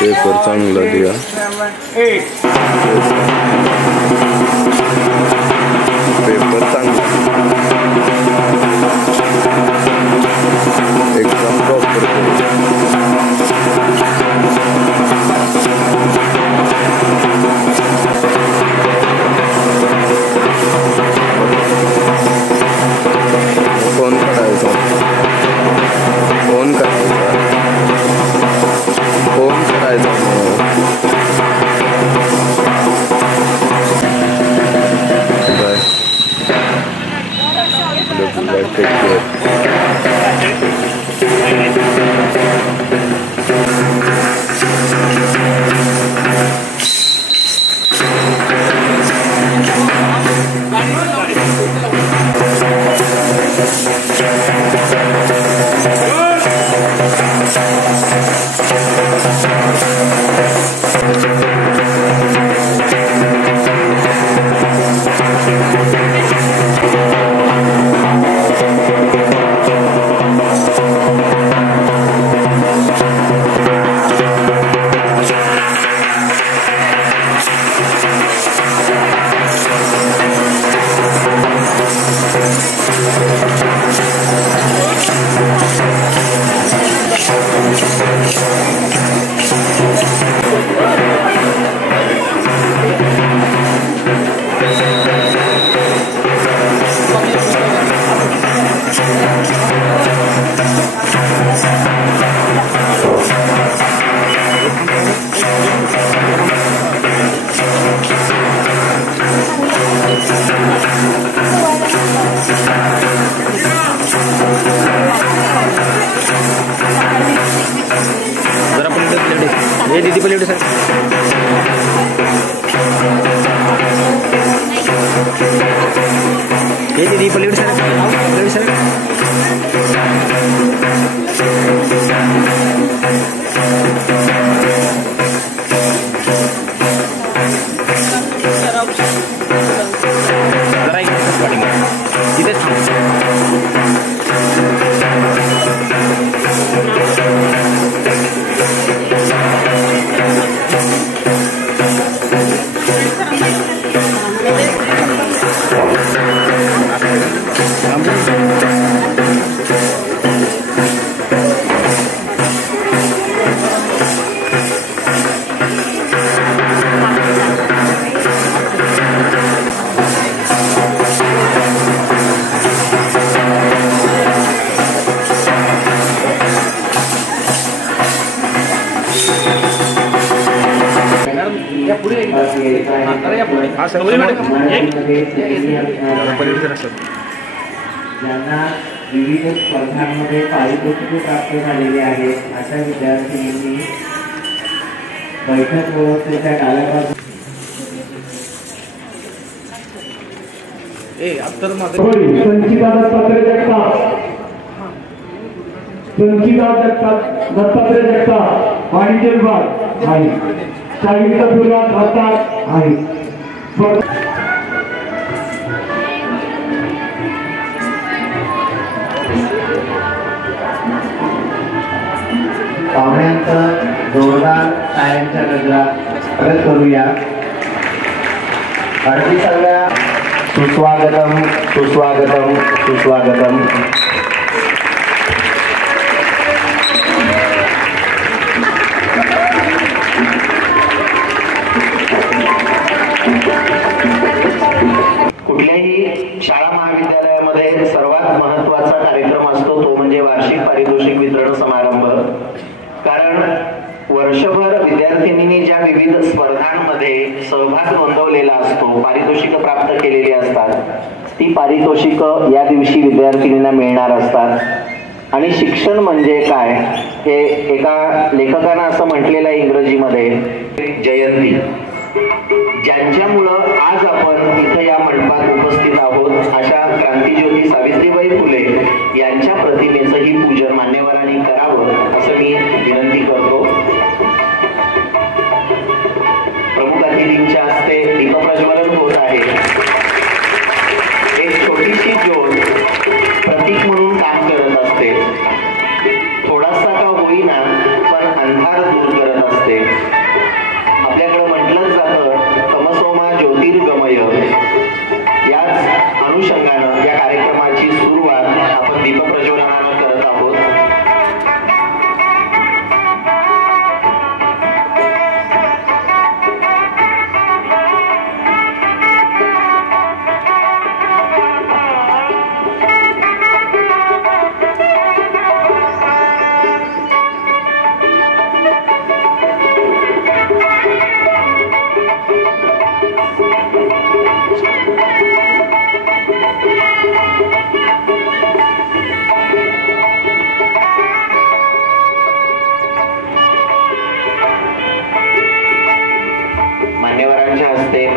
Paper चांगला दिया. Paper चांगला एकदम प्रॉपर. फोन करायचा, फोन करायचा, फोन करायचा. ये दीदी पलीड सर, ये दीदी पलीड सर, पलीड सर. ज्यांना विविध स्पर्धांमध्ये पारितोषिके प्राप्त झालेली आहेत अशा विद्यार्थ्यांनी बैठक व्यवस्थेच्या डाव्या संचिता दत्तात्रय जगताप वाणिज्य विभाग आहे. साहित्य विभाग राहतात आहे. पाहुण्यांचं जोरदार टाळ्यांच्या गजरात परत करूया. अगदी सगळ्या सुस्वागतम सुस्वागतम सुस्वागतम. कुठल्याही शाळा महाविद्यालयामध्ये सर्वात महत्त्वाचा कार्यक्रम असतो तो म्हणजे वार्षिक पारितोषिक वितरण समारंभ. कारण वर्षभर विद्यार्थिनींनी ज्या विविध स्पर्धांमध्ये सहभाग नोंदवलेला असतो, पारितोषिक प्राप्त केलेली असतात, ती पारितोषिक या दिवशी विद्यार्थिनींना मिळणार असतात. आणि शिक्षण म्हणजे काय हे एका लेखकानं असं म्हटलेलं आहे इंग्रजीमध्ये, जयंती, ज्यांच्यामुळं आज आपण इथं या मंडपात उपस्थित आहोत अशा क्रांतिज्योती सावित्रीबाई फुले यांच्या प्रतिमेचंही पूजन मान्यवरांनी करावं असं मी विनंती करतो. प्रमुख अतिथींच्या हस्ते दीपप्रज्वलन होत आहे. एक छोटीशी ज्योत प्रतीक म्हणून काम करत असते, थोडासा का होईना पण अंधार दूर करत असते.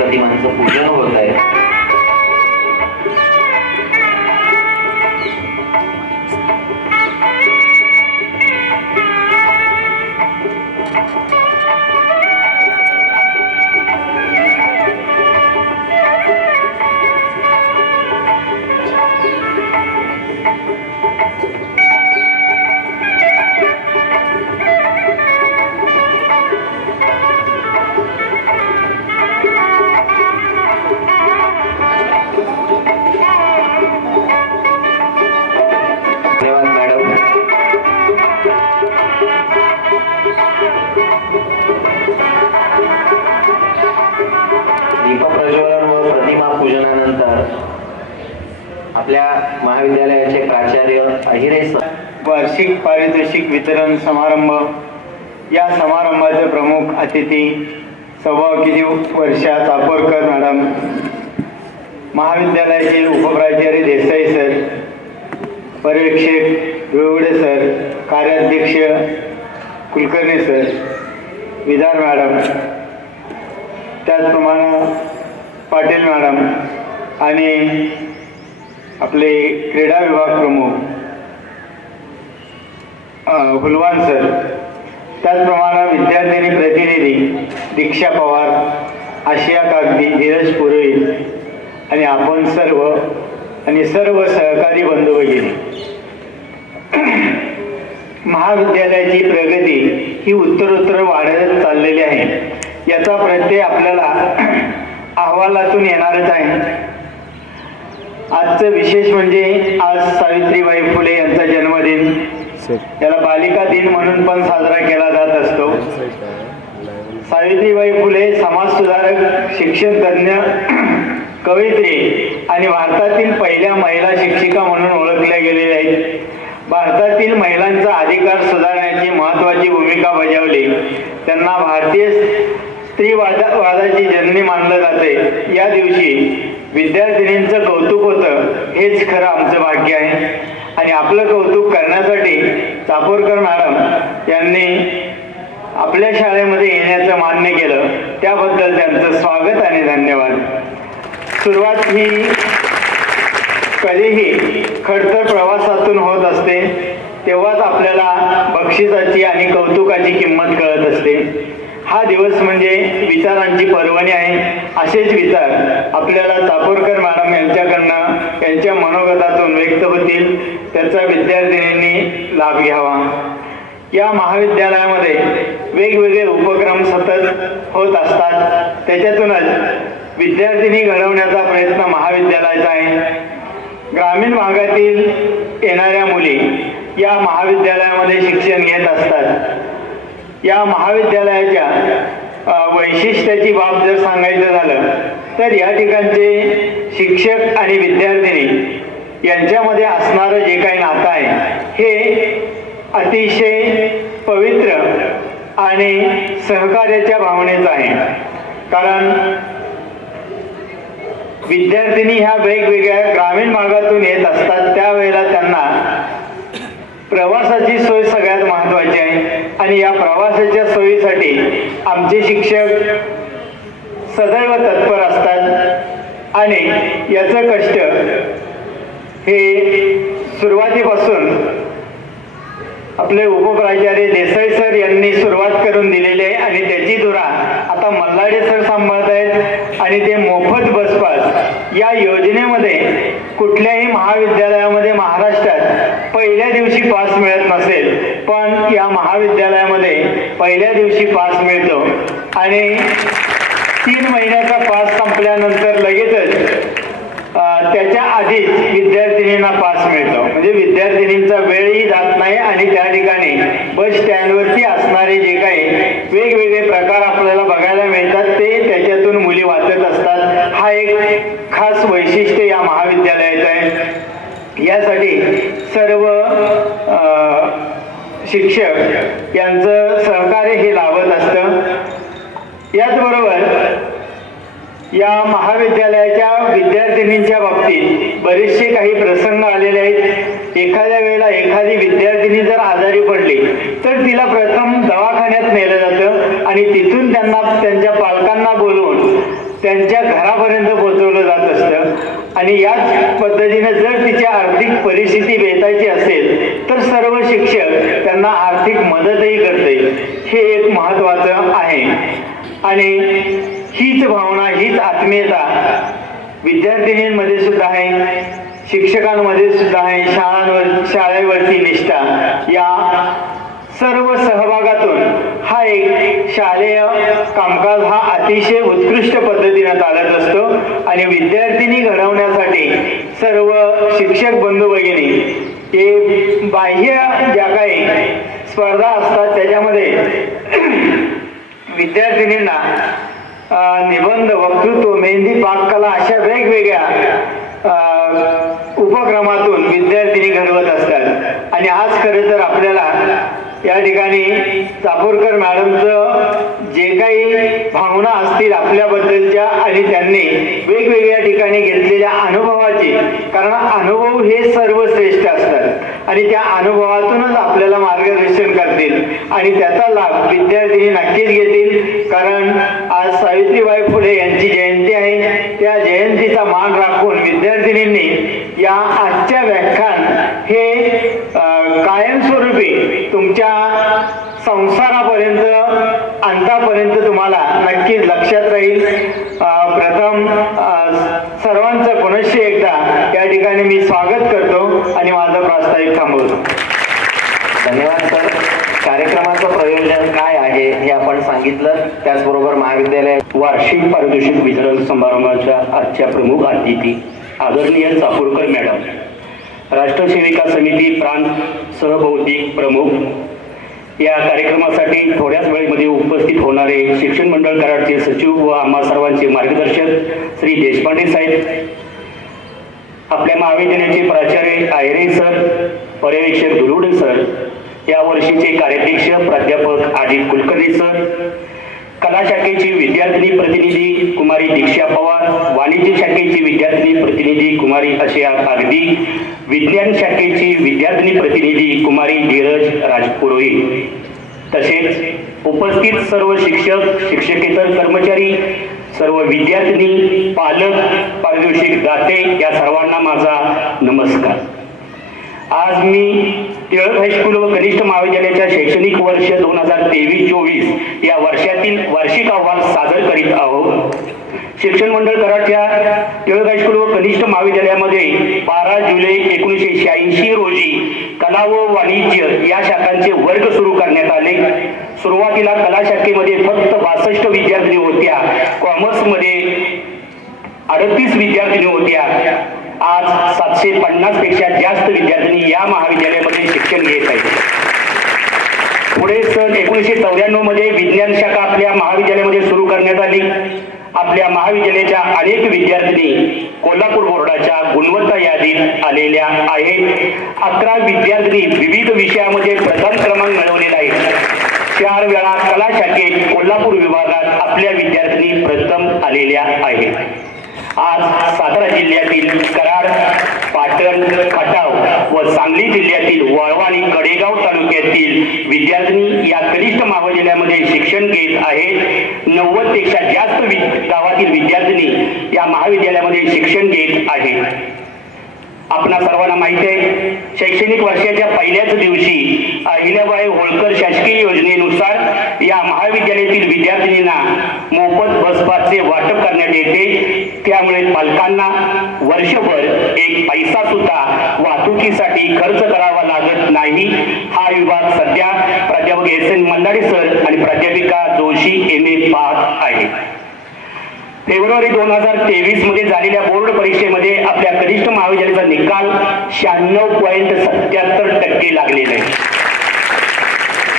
प्रतिमांचं पूजन होत आहे. आपल्या महाविद्यालयाचे प्राचार्य अहिरे सर. वार्षिक पारितोषिक वितरण समारंभ. या समारंभाचे प्रमुख अतिथी सौभाग्यवती वर्षा चापोरकर मॅडम, महाविद्यालयाचे उपप्राचार्य देसाई सर, पर्यवेक्षक वेवडे सर, कार्याध्यक्ष कुलकर्णी सर, विदार मॅडम, त्याचप्रमाणे पाटील मॅडम आणि आपले क्रीडा विभाग प्रमुख हुलवान सर, त्याचप्रमाणे विद्यार्थिनी प्रतिनिधी दीक्षा पवार, आशिया कागदी, धीरज पुरोहित आणि आपण सर्व आणि सर्व सहकारी बंधू भगिनी. महाविद्यालयाची प्रगती ही उत्तरोत्तर वाढत चाललेली आहे. याचा प्रत्यय आपल्याला अहवालातून येणारच आहे. आजचं विशेष म्हणजे आज सावित्रीबाई फुले यांचा जन्मदिन. याला बालिका दिन म्हणून पण साजरा केला जात असतो. सावित्रीबाई फुले समाज सुधारक, शिक्षण तज्ञ, कवयित्री आणि भारतातील पहिल्या महिला शिक्षिका म्हणून ओळखल्या गेलेल्या आहेत. भारतातील महिलांचा अधिकार सुधारण्याची महत्त्वाची भूमिका बजावली. त्यांना भारतीय स्त्रीवादाची जननी मानलं जाते. या दिवशी विद्यार्थिनींचं कौतुक होतं, हेच खरं आमचं भाग्य आहे. आणि आपलं कौतुक करण्यासाठी चापोरकर मॅडम यांनी आपल्या शाळेमध्ये येण्याचं मान्य केलं, त्याबद्दल त्यांचं स्वागत आणि धन्यवाद. सुरुवात ही कधीही खडतर प्रवासातून होत असते, तेव्हाच आपल्याला बक्षिसाची आणि कौतुकाची किंमत कळत असते. हा दिवस म्हणजे विचारांची पर्वणी आहे. असेच विचार आपल्याला चापोरकर मॅडम यांच्याकडनं यांच्या मनोगतातून व्यक्त होतील, त्याचा विद्यार्थिनींनी लाभ घ्यावा. या महाविद्यालयामध्ये वेगवेगळे उपक्रम सतत होत असतात. त्याच्यातूनच विद्यार्थिनी घडवण्याचा प्रयत्न महाविद्यालयाचा आहे. ग्रामीण भागातील येणाऱ्या मुली या महाविद्यालयामध्ये शिक्षण घेत असतात. या महाविद्यालयाच्या वैशिष्ट्याची बाब जर सांगायचं झालं तर या ठिकाणचे शिक्षक आणि विद्यार्थिनी यांच्यामध्ये असणारं जे काही नातं आहे हे अतिशय पवित्र आणि सहकार्याच्या भावनेचं आहे. कारण विद्यार्थिनी ह्या वेगवेगळ्या ग्रामीण भागातून येत असतात, त्यावेळेला त्यांना प्रवासाची सोय सगळ्यात महत्त्वाची आहे. आणि या प्रवासाच्या सोयीसाठी आमचे शिक्षक सदैव तत्पर असतात. आणि याचं कष्ट हे सुरुवातीपासून आपले उपप्राचार्य देसाई सर यांनी सुरुवात करून दिलेली आहे आणि त्याची धुरा आता मल्लाडे सर सांभाळत आहेत. आणि ते मोफत बसपास या योजनेमध्ये कुठल्याही महाविद्यालयामध्ये महाराष्ट्रात पहिल्या दिवशी पास मिळत नसेल, पण या महाविद्यालयामध्ये पहिल्या दिवशी पास मिळतो. आणि 3 महिन्याचा पास संपल्यानंतर लगेचच त्याच्या आधीच विद्यार्थिनींना पास मिळतो. म्हणजे विद्यार्थिनींचा वेळही जात नाही आणि त्या ठिकाणी बस स्टँडवरती असणारे जे काही वेगवेगळे प्रकार आपल्याला बघायला मिळतात ते त्याच्यातून मुली वाचत असतात. हा एक खास वैशिष्ट्य या महाविद्यालयाचं आहे. यासाठी सर्व शिक्षक यांचं सहकार्य हे लाभत असतं. याचबरोबर या महाविद्यालयाच्या विद्यार्थिनींच्या बाबतीत बरेचसे काही प्रसंग आलेले आहेत. एखाद्या वेळेला एखादी विद्यार्थिनी जर आजारी पडली तर तिला प्रथम दवाखान्यात नेलं जातं आणि तिथून त्यांना त्यांच्या पालकांना बोलवून त्यांच्या घरापर्यंत पोहोचवलं जात असतं आणि याच पद्धतीने जर तिची आर्थिक परिस्थिती बेतायची असेल तर सर्व शिक्षक त्यांना आर्थिक मदतही करतील. हे एक महत्त्वाचं आहे आणि हीच भावना, हीच आत्मीयता विद्यार्थिनींमध्ये सुद्धा आहे, शिक्षकांमध्ये सुद्धा आहे. शाळेवरची निष्ठा या सर्व सहभागातून हा एक शालेय कामकाज हा अतिशय उत्कृष्ट पद्धतीने चालत असतो आणि विद्यार्थिनी घडवण्यासाठी सर्व शिक्षक बंधू भगिनी हे बाह्य ज्या काही स्पर्धा असतात त्याच्यामध्ये विद्यार्थिनींना निबंध, वक्तृत्व, मेहंदी, पाककला अशा वेगवेगळ्या उपक्रमातून विद्यार्थिनी घडवत असतात. आणि आज खरं तर आपल्याला या ठिकाणी चापोरकर मॅडमचं जे काही भावना असतील आपल्याबद्दलच्या आणि त्यांनी वेगवेगळ्या ठिकाणी घेतलेल्या अनुभवाची, कारण अनुभव हे सर्वश्रेष्ठ असतात आणि त्या अनुभवातूनच आपल्याला मार्गदर्शन करतील आणि त्याचा लाभ विद्यार्थिनी नक्कीच घेतील. कारण आज सावित्रीबाई फुले यांची जयंती आहे. त्या जयंतीचा मान राखून विद्यार्थिनींनी या आजच्या व्याख्यान हे कायमस्वरूपी तुमच्या संसारापर्यंत, अंतापर्यंत तुम्हाला नक्कीच लक्षात राहील. प्रथम सर्वांचं पुनश्च एकदा या ठिकाणी मी स्वागत करतो आणि माझं प्रास्ताविक थांबवतो. धन्यवाद सर. कार्यक्रमाचं प्रयोजन काय आहे हे आपण सांगितलं. त्याचबरोबर महाविद्यालय वार्षिक पारितोषिक वितरण समारंभाच्या आजच्या प्रमुख अतिथी आदरणीय चापोरकर मॅडम, राष्ट्रसेविका समिती प्रांत सहभौतिक प्रमुख, या कार्यक्रमासाठी थोड्याच वेळेमध्ये उपस्थित होणारे शिक्षण मंडळ कराडचे सचिव व आम्हा सर्वांचे मार्गदर्शक श्री देशपांडे साहेब, आपल्या महाविद्यालयाचे प्राचार्य आयरे सर, पर्यवेक्षक दुलुडे सर, या वर्षीचे कार्याध्यक्ष प्राध्यापक आदित्य कुलकर्णी सर, कला शाखेची विद्यार्थिनी प्रतिनिधी कुमारी दीक्षा पवार, वाणिज्य शाखेची विद्यार्थिनी प्रतिनिधी कुमारी अशा कागदी, विज्ञान शाखेची विद्यार्थिनी प्रतिनिधी कुमारी धीरज राजपुरोहित, तसेच उपस्थित सर्व शिक्षक, शिक्षकेतर कर्मचारी, सर्व विद्यार्थिनी, पालक, पारितोषिक दाते या सर्वांना माझा नमस्कार. आज मी टिळक हायस्कूल व कनिष्ठ महाविद्यालयाच्या शैक्षणिक वर्ष 2023-24 या वर्षातील वार्षिक अहवाल सादर करीत आहोत. शिक्षण मंडळ कराडच्या टिळक हायस्कूल व कनिष्ठ महाविद्यालयामध्ये 12 जुलै 1986 रोजी कला व वाणिज्य या शाखांचे वर्ग सुरू करण्यात आले. सुरुवातीला कला शाखेमध्ये फक्त 62 विद्यार्थिनी होत्या, कॉमर्समध्ये 38 विद्यार्थिनी होत्या. आज 750 पेक्षा जास्त विद्यार्थिनी या महाविद्यालयामध्ये शिक्षण घेत आहेत. पुढे सन 1994 मध्ये विज्ञान शाखा आपल्या महाविद्यालयामध्ये सुरू करण्यात आली. आपल्या महाविद्यालयाच्या अनेक विद्यार्थिनी कोल्हापूर बोर्डाच्या गुणवत्ता यादीत आलेल्या आहेत. 11 विद्यार्थिनी विविध विषयामध्ये प्रथम क्रमांक मिळवलेला आहे. 4 वेळा कला शाखेत कोल्हापूर विभागात आपल्या विद्यार्थिनी प्रथम आलेल्या आहेत. आज सातारा जिल्ह्यातील कराड, पाटण, खटाव व सांगली जिल्ह्यातील वाळवा आणि कडेगाव तालुक्यातील विद्यार्थिनी या कनिष्ठ महाविद्यालयामध्ये शिक्षण घेत आहेत. 90 पेक्षा जास्त गावातील विद्यार्थिनी या महाविद्यालयामध्ये शिक्षण घेत आहेत. आपणा सर्वांना माहिती आहे, शैक्षणिक वर्षाच्या पहिल्याच दिवशी अहिल्याबाई होळकर शासकीय योजनेनुसार या महाविद्यालयातील विद्यार्थिनींना मोफत बसपासचे वाटप करण्यात येते. त्यामुळे पालकांना वर्षभर एक पैसा सुद्धा वाहतुकीसाठी खर्च करावा लागत नाही. हा विभाग सध्या प्राध्यापक एस.एन. मल्लाडे सर आणि प्राध्यापिका जोशी M.A. पाहत आहे. फेब्रुवारी 2023 मध्ये झालेल्या बोर्ड परीक्षेमध्ये आपल्या कनिष्ठ महाविद्यालयाचा निकाल 96.77% लागलेला आहे.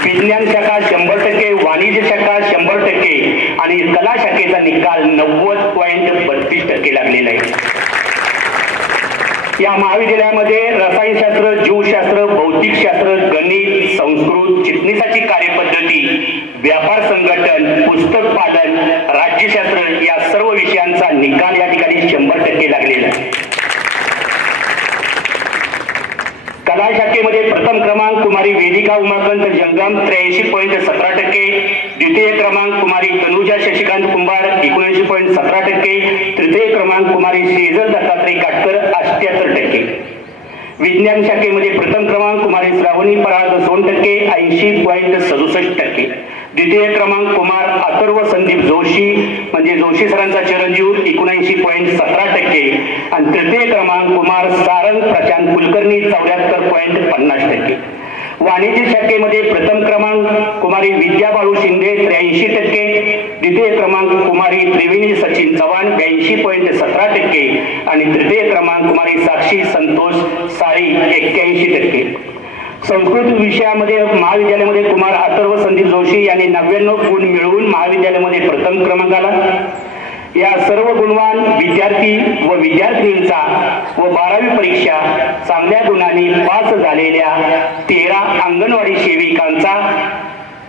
विज्ञान शाखा 100%, वाणिज्य शाखा 100% आणि कला शाखेचा निकाल 90.32% लागलेला आहे. या महाविद्यालयामध्ये रसायनशास्त्र, जीवशास्त्र, भौतिकशास्त्र, गणित, संस्कृत, चिटणीसाची कार्यपद्धती, व्यापार संघटन, पुस्तक पालन, राज्यशास्त्र या सर्व विषयांचा निकाल या ठिकाणी 100% लागलेला आहे. कला शाखेमध्ये प्रथम प्रथम क्रमांक कुमारी वेदिका उमाकांत जंगम 83.17%, द्वितीय क्रमांक कुमारी तनुजा शशिकांत कुंभार 79.17%, तृतीय क्रमांक कुमारी सेजल दत्तात्रय काटकर 78%. विज्ञान शाखेमध्ये प्रथम क्रमांक कुमारी श्रावणी पराग 2% 80.67%, द्वितीय क्रमांक कुमार अथर्व संदीप जोशी म्हणजे जोशी सरांचा चिरंजीव 79.17% आणि तृतीय क्रमांक कुमार सारंग प्रशांत कुलकर्णी 74.50%. वाणिज्य शाखेमध्ये प्रथम क्रमांक कुमारी विद्या बाळू शिंदे 83%, द्वितीय क्रमांक कुमारी त्रिवेणी सचिन चव्हाण 82.17% आणि तृतीय क्रमांक कुमारी साक्षी संतोष साळी 81%. संस्कृत विषयामध्ये महाविद्यालयामध्ये कुमार अथर्व संदीप जोशी यांनी 99 गुण मिळवून महाविद्यालयामध्ये प्रथम क्रमांकाला. या सर्व गुणवान विद्यार्थी व विद्यार्थिनींचा व 12वी परीक्षा चांगल्या गुणांनी पास झालेल्या 13 अंगणवाडी सेविकांचा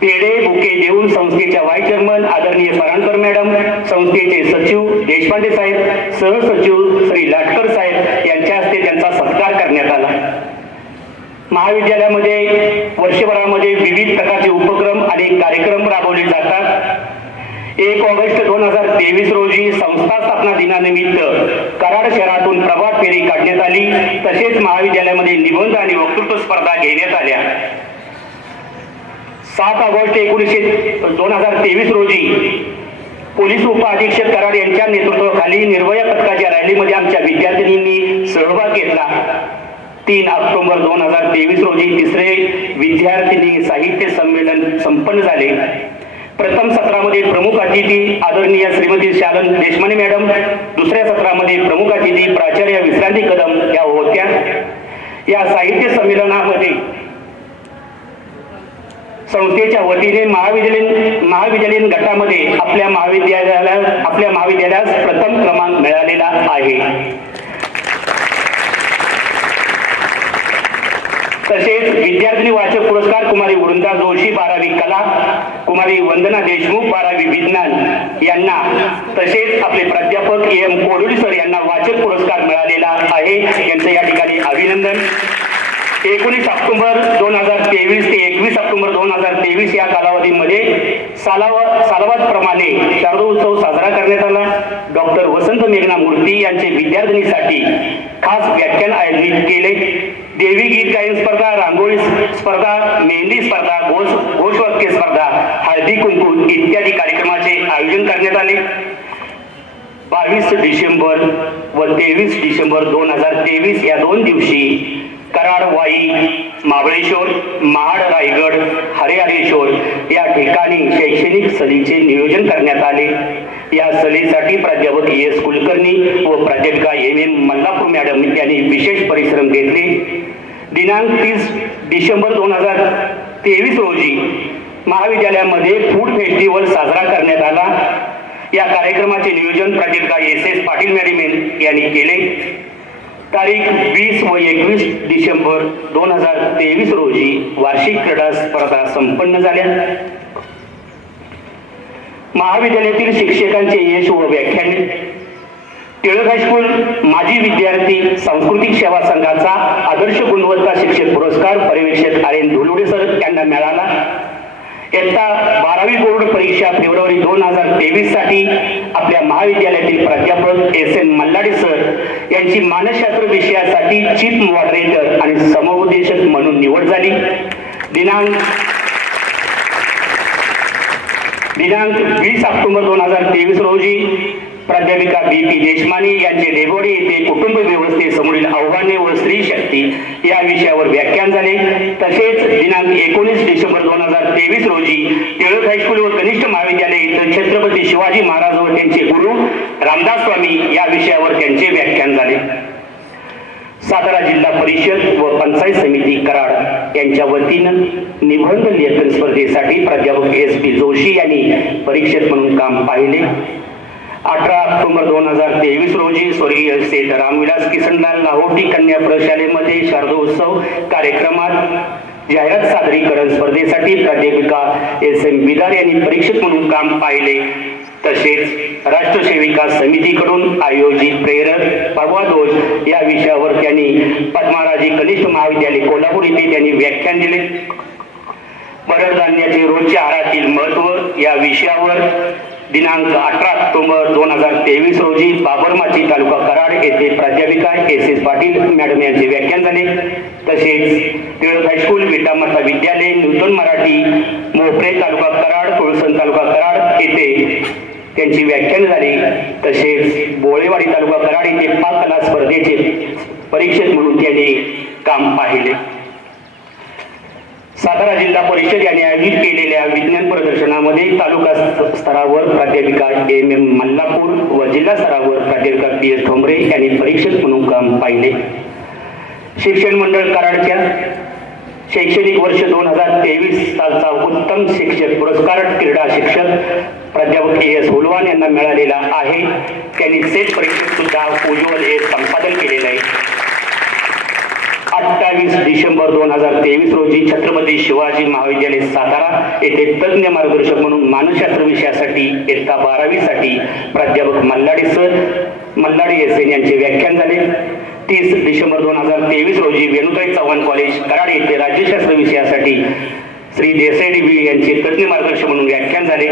पेढे बुके देऊन संस्थेच्या व्हाईस चेअरमन आदरणीय परांजकर मॅडम, संस्थेचे सचिव देशपांडे साहेब, सहसचिव श्री लाटकर साहेब यांच्या हस्ते त्यांचा सत्कार करण्यात आला. महाविद्यालयामध्ये वर्षभरामध्ये विविध प्रकारचे उपक्रम आणि कार्यक्रम राबवले जातात. 1 ऑगस्ट 2023 रोजी संस्था स्थापना दिनानिमित्त कराड शहरातून प्रभात फेरी काढण्यात आली. तसेच महाविद्यालयामध्ये निबंध आणि वक्तृत्व स्पर्धा घेण्यात आल्या. 7 ऑगस्ट 2023 रोजी पोलीस उपअधीक्षक कराड यांच्या नेतृत्वाखाली निर्भया पथकाच्या रॅलीमध्ये आमच्या विद्यार्थिनींनी सहभाग घेतला. 3 ऑक्टोबर 2023 रोजी तिसरे विद्यार्थिनी साहित्य संमेलन संपन्न झाले. प्रथम सत्रामध्ये प्रमुख अतिथी आदरणीय श्रीमती शालन देशमाने मॅडम, दुसऱ्या सत्रामध्ये प्रमुख अतिथी प्राचार्य विश्रांती कदम या होत्या. या साहित्य संमेलनामध्ये संस्थेच्या वतीने महाविद्यालयीन गटामध्ये आपल्या महाविद्यालयास प्रथम क्रमांक मिळालेला आहे. तसेच विद्यार्थिनी वाचक पुरस्कार कुमारी वृंदा जोशी 12वी कला, कुमारी वंदना देशमुख 12वी विज्ञान यांना, तसेच आपले प्राध्यापक एम कोडुली सर यांना वाचक पुरस्कार मिळालेला आहे. यांचं या ठिकाणी अभिनंदन. 19 ऑक्टोबर 2023 ते 21 ऑक्टोबर 2023 या कालावधीमध्ये सालावाद प्रमाणे शारदोत्सव साजरा करण्यात आला. डॉक्टर वसंत मेघना मूर्ती यांचे विद्यार्थिनीसाठी खास व्याख्यान आयोजित केले. देवी गीत गायन स्पर्धा, रांगोळी स्पर्धा, मेहंदी स्पर्धा, घोषवाक्य स्पर्धा, हळदी कुंकू इत्यादी कार्यक्रमाचे आयोजन करण्यात आले. 22 डिसेंबर व 23 डिसेंबर 2023 या 2 दिवशी कराड, वाई, महाबळेश्वर, महाड, रायगड, हरिहरेश्वर या ठिकाणी शैक्षणिक सहलीचे नियोजन करण्यात आले. या सहलीसाठी प्राध्यापक एस कुलकर्णी व प्राध्यापिका एम मल्लापूर मॅडम यांनी विशेष परिश्रम घेतले. दिनांक 30 डिसेंबर 2023 रोजी महाविद्यालयामध्ये फूड फेस्टिवल साजरा करण्यात आला. या कार्यक्रमाचे नियोजन प्राध्यापिका एस पाटील मॅडम यांनी केले. तारीख 20 व 21 डिसेंबर 2023 रोजी वार्षिक क्रीडा स्पर्धा संपन्न झाल्या. महाविद्यालयातील शिक्षकांचे यश व व्याख्याने. टिळक हायस्कूल माजी विद्यार्थी सांस्कृतिक सेवा संघाचा आदर्श गुणवत्ता शिक्षक पुरस्कार पर्यवेक्षक आर एन धुलुडे सर यांना मिळाला. इयत्ता 12वी बोर्ड परीक्षा फेब्रुवारी 2023 साठी आपल्या महाविद्यालयातील प्राध्यापक एस एन मल्लाडे सर यांची मानसशास्त्र विषयासाठी चीफ मॉडरेटर आणि समुपदेशक म्हणून निवड झाली. दिनांक 20 ऑक्टोबर 2023 रोजी प्राध्यापिका बी.पी. देशमाने यांचे डेबोडी येथे कुटुंब व्यवस्थेसमोरील आव्हाने व स्त्री शक्ती या विषयावर व्याख्यान झाले. तसेच दिनांक 19 डिसेंबर 2023 रोजी टिळक हायस्कूल व कनिष्ठ महाविद्यालय इथं छत्रपती शिवाजी महाराज व त्यांचे गुरु रामदास स्वामी या विषयावर त्यांचे व्याख्यान झाले. सातारा जिल्हा परिषद व पंचायत समिती कराड यांच्या वतीनं निबंध लेखन स्पर्धेसाठी प्राध्यापक एस पी जोशी यांनी परीक्षक म्हणून काम पाहिले. 18 ऑक्टोबर 2023 रोजी स्वर्गीय सेठ रामविलास किसनलाल लाहोटी कन्या प्रशालेमध्ये शारदोत्सव कार्यक्रमात जाहिरात सादरीकरण स्पर्धेसाठी प्राध्यापिका एस एम बिदार यांनी परीक्षक म्हणून काम पाहिले. तसेच राष्ट्रसेविका समितीकडून आयोजित प्रेरक भगवा ध्वज या विषयावर त्यांनी पद्माराजी कनिष्ठ महाविद्यालय कोल्हापूर येथे त्यांनी व्याख्यान दिले. कडधान्याचे रोजच्या आहारातील महत्त्व या विषयावर दिनांक 18 ऑक्टोबर 2023 रोजी बाबरमाची तालुका कराड येथे प्राध्यापिका SS पाटील मॅडम यांचे व्याख्यान झाले. तसेच टिळक हायस्कूल विटामाता विद्यालय नूतन मराठी मोपरे तालुका कराड तुळसण तालुका कराड येथे त्यांची व्याख्यान झाली. तसेच बोळेवाडी तालुका कराड येथे पाक कला स्पर्धेचे परीक्षक म्हणून त्यांनी काम पाहिले. सातारा जिल्हा परिषद यांनी आयोजित केलेल्या विज्ञान प्रदर्शनामध्ये तालुका स्तरावर प्राध्यापिका MM मल्लापूर व जिल्हा स्तरावर प्राध्यापिका PS ठोंबरे यांनी परीक्षक म्हणून काम पाहिले. शिक्षण मंडळ कराडच्या शैक्षणिक वर्ष 2023 सालचा उत्तम शिक्षक पुरस्कार क्रीडा शिक्षक प्राध्यापक AS हुलवान यांना मिळालेला आहे. त्यांनी सेट परीक्षेत सुद्धा उज्ज्वल हे संपादन केलेले आहे. 28 डिसेंबर 2023 रोजी छत्रपती शिवाजी महाविद्यालय सातारा येथे तज्ञ मार्गदर्शक म्हणून मानसशास्त्र विषयासाठी इयत्ता 12वी साठी प्राध्यापक मल्लाडे SN यांचे व्याख्यान झाले. 30 डिसेंबर 2023 रोजी वेणुताई चव्हाण कॉलेज कराड येथे राज्यशास्त्र विषयासाठी श्री देसाई DB यांचे तज्ञ मार्गदर्शक म्हणून व्याख्यान झाले.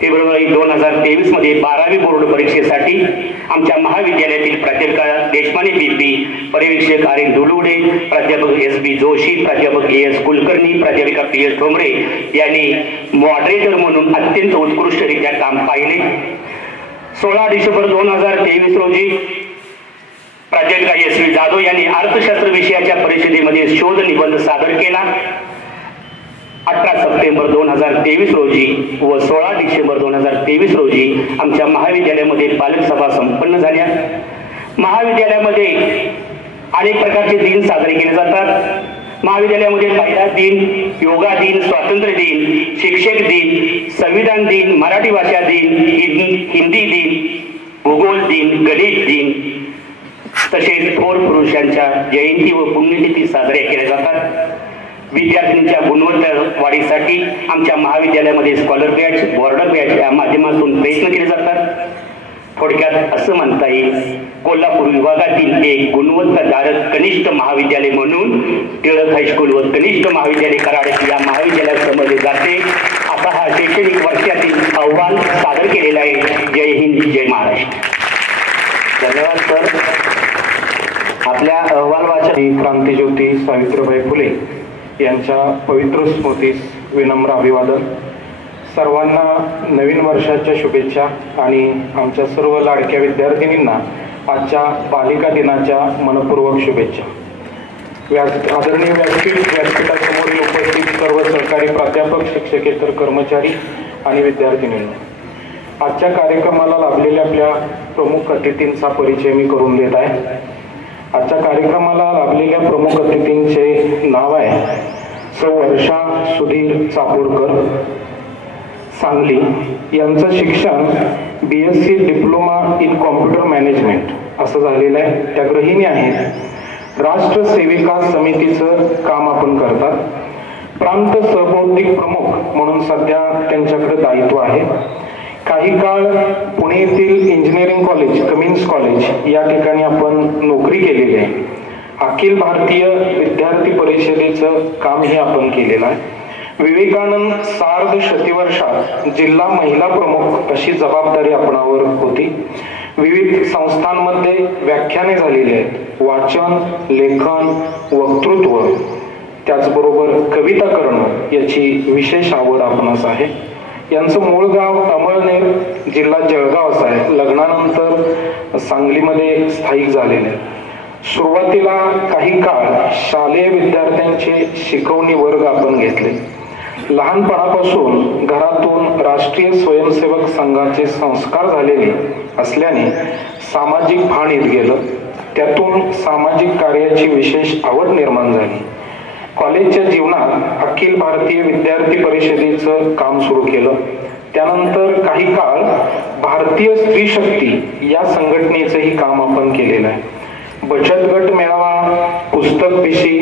फेब्रुवारी 2023 मध्ये 12वी बोर्ड परीक्षेसाठी आमच्या महाविद्यालयातील प्राध्यापिका देशमाने BP, पर्यवेक्षक RN दुलुडे, प्राध्यापक SB जोशी, प्राध्यापक AS कुलकर्णी, प्राध्यापिका PS ठोंबरे यांनी मॉडरेटर म्हणून अत्यंत उत्कृष्टरित्या काम पाहिले. 16 डिसेंबर 2023 रोजी प्राध्यापिका SV जाधव यांनी अर्थशास्त्र विषयाच्या परिषदेमध्ये शोध निबंध सादर केला. 18 सप्टेंबर 2023 रोजी व 16 डिसेंबर 2023 रोजी आमच्या महाविद्यालयामध्ये पालक सभा संपन्न झाल्या. महाविद्यालयामध्ये अनेक प्रकारचे दिन साजरे केले जातात. महाविद्यालयामध्ये पहिला दिन योगा दिन, स्वातंत्र्य दिन, शिक्षक दिन, संविधान दिन, मराठी भाषा दिन, हिंदी दिन, भूगोल दिन, गणित दिन तसेच थोर पुरुषांच्या जयंती व पुण्यतिथी साजऱ्या केल्या जातात. विद्यार्थ्यांच्या गुणवत्ता वाढीसाठी आमच्या महाविद्यालयामध्ये स्कॉलर बॅच, बॉर्डर बॅच या माध्यमातून प्रयत्न केले जातात. थोडक्यात असं म्हणता येईल कोल्हापूर विभागातील एक गुणवत्ताधारक कनिष्ठ महाविद्यालय म्हणून टिळक हायस्कूल व कनिष्ठ महाविद्यालय कराड या महाविद्यालयात समजले जाते. आता हा शैक्षणिक वर्षातील अहवाल सादर केलेला आहे. जय हिंद, जय महाराष्ट्र. धन्यवाद सर. आपल्या अहवाल वाचन क्रांतीज्योती सावित्रीबाई फुले यांच्या पवित्र स्मृतीस विनम्र अभिवादन. सर्वांना नवीन वर्षाच्या शुभेच्छा आणि आमच्या सर्व लाडक्या विद्यार्थिनींना आजच्या बालिका दिनाच्या मनपूर्वक शुभेच्छा. आदरणीय व्यासपीठासमोरील उपस्थित सर्व सरकारी प्राध्यापक, शिक्षकेतर कर्मचारी आणि विद्यार्थिनींना, आजच्या कार्यक्रमाला लाभलेल्या आपल्या प्रमुख अतिथींचा परिचय मी करून देत आहे. आजच्या कार्यक्रमाला लाभलेल्या प्रमुख अतिथींचे नाव आहे सौ वर्षा सुधीर चापूरकर, सांगली. यांचं शिक्षण BSc diploma in computer management असं झालेलं आहे. त्या गृहिणी आहेत. राष्ट्रसेविका समितीचं काम आपण करतात. प्रांत सहबौद्धिक प्रमुख म्हणून सध्या त्यांच्याकडे दायित्व आहे. काही काळ पुणे येथील इंजिनिअरिंग कॉलेज, कमिन्स कॉलेज या ठिकाणी आपण नोकरी केलेली आहे. अखिल भारतीय विद्यार्थी परिषदेचं कामही आपण केलेलं आहे. विवेकानंद सार्ध शतीवर्षात जिल्हा महिला प्रमुख अशी जबाबदारी आपणावर होती. विविध संस्थांमध्ये व्याख्याने झालेली आहेत. वाचन, लेखन, वक्तृत्व, त्याचबरोबर कविता करणं याची विशेष आवड आपणास आहे. यांचं मूळ गाव अमळनेर, जिल्हा जळगाव असं आहे. लग्नानंतर सांगलीमध्ये स्थायिक झालेले. सुरुवातीला काही काळ शालेय विद्यार्थ्यांचे शिकवणी वर्ग आपण घेतले. लहानपणापासून घरातून राष्ट्रीय स्वयंसेवक संघाचे संस्कार झालेले असल्याने सामाजिक भान येत गेलं. त्यातून सामाजिक कार्याची विशेष आवड निर्माण झाली. कॉलेजच्या जीवनात अखिल भारतीय विद्यार्थी परिषदेचं काम सुरू केलं. त्यानंतर काही काळ भारतीय स्त्री शक्ती या संघटनेचंही काम आपण केलेलं आहे. बचत गट मेळावा, पुस्तक पिशी,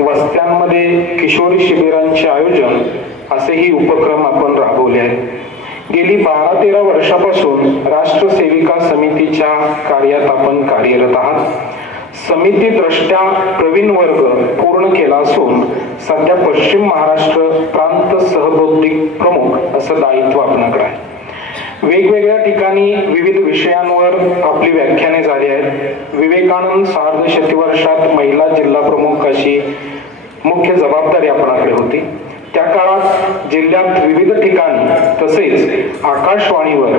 वस्त्यांमध्ये किशोरी शिबिरांचे आयोजन असेही उपक्रम आपण राबवले आहेत. गेली 12-13 वर्षापासून राष्ट्रसेविका समितीच्या कार्यात आपण कार्यरत आहात. समिती दृष्ट्या प्रवीण वर्ग पूर्ण केला असून सध्या पश्चिम महाराष्ट्र प्रांत सहबौद्धिक प्रमुख असं दायित्व आपणाकडे आहे. वेगवेगळ्या ठिकाणी विविध विषयांवर आपली व्याख्याने झाली आहेत. विवेकानंद सार्धशतवर्षात महिला जिल्हा प्रमुख अशी मुख्य जबाबदारी आपणाकडे होती. त्या काळात जिल्ह्यात विविध ठिकाणी तसेच आकाशवाणीवर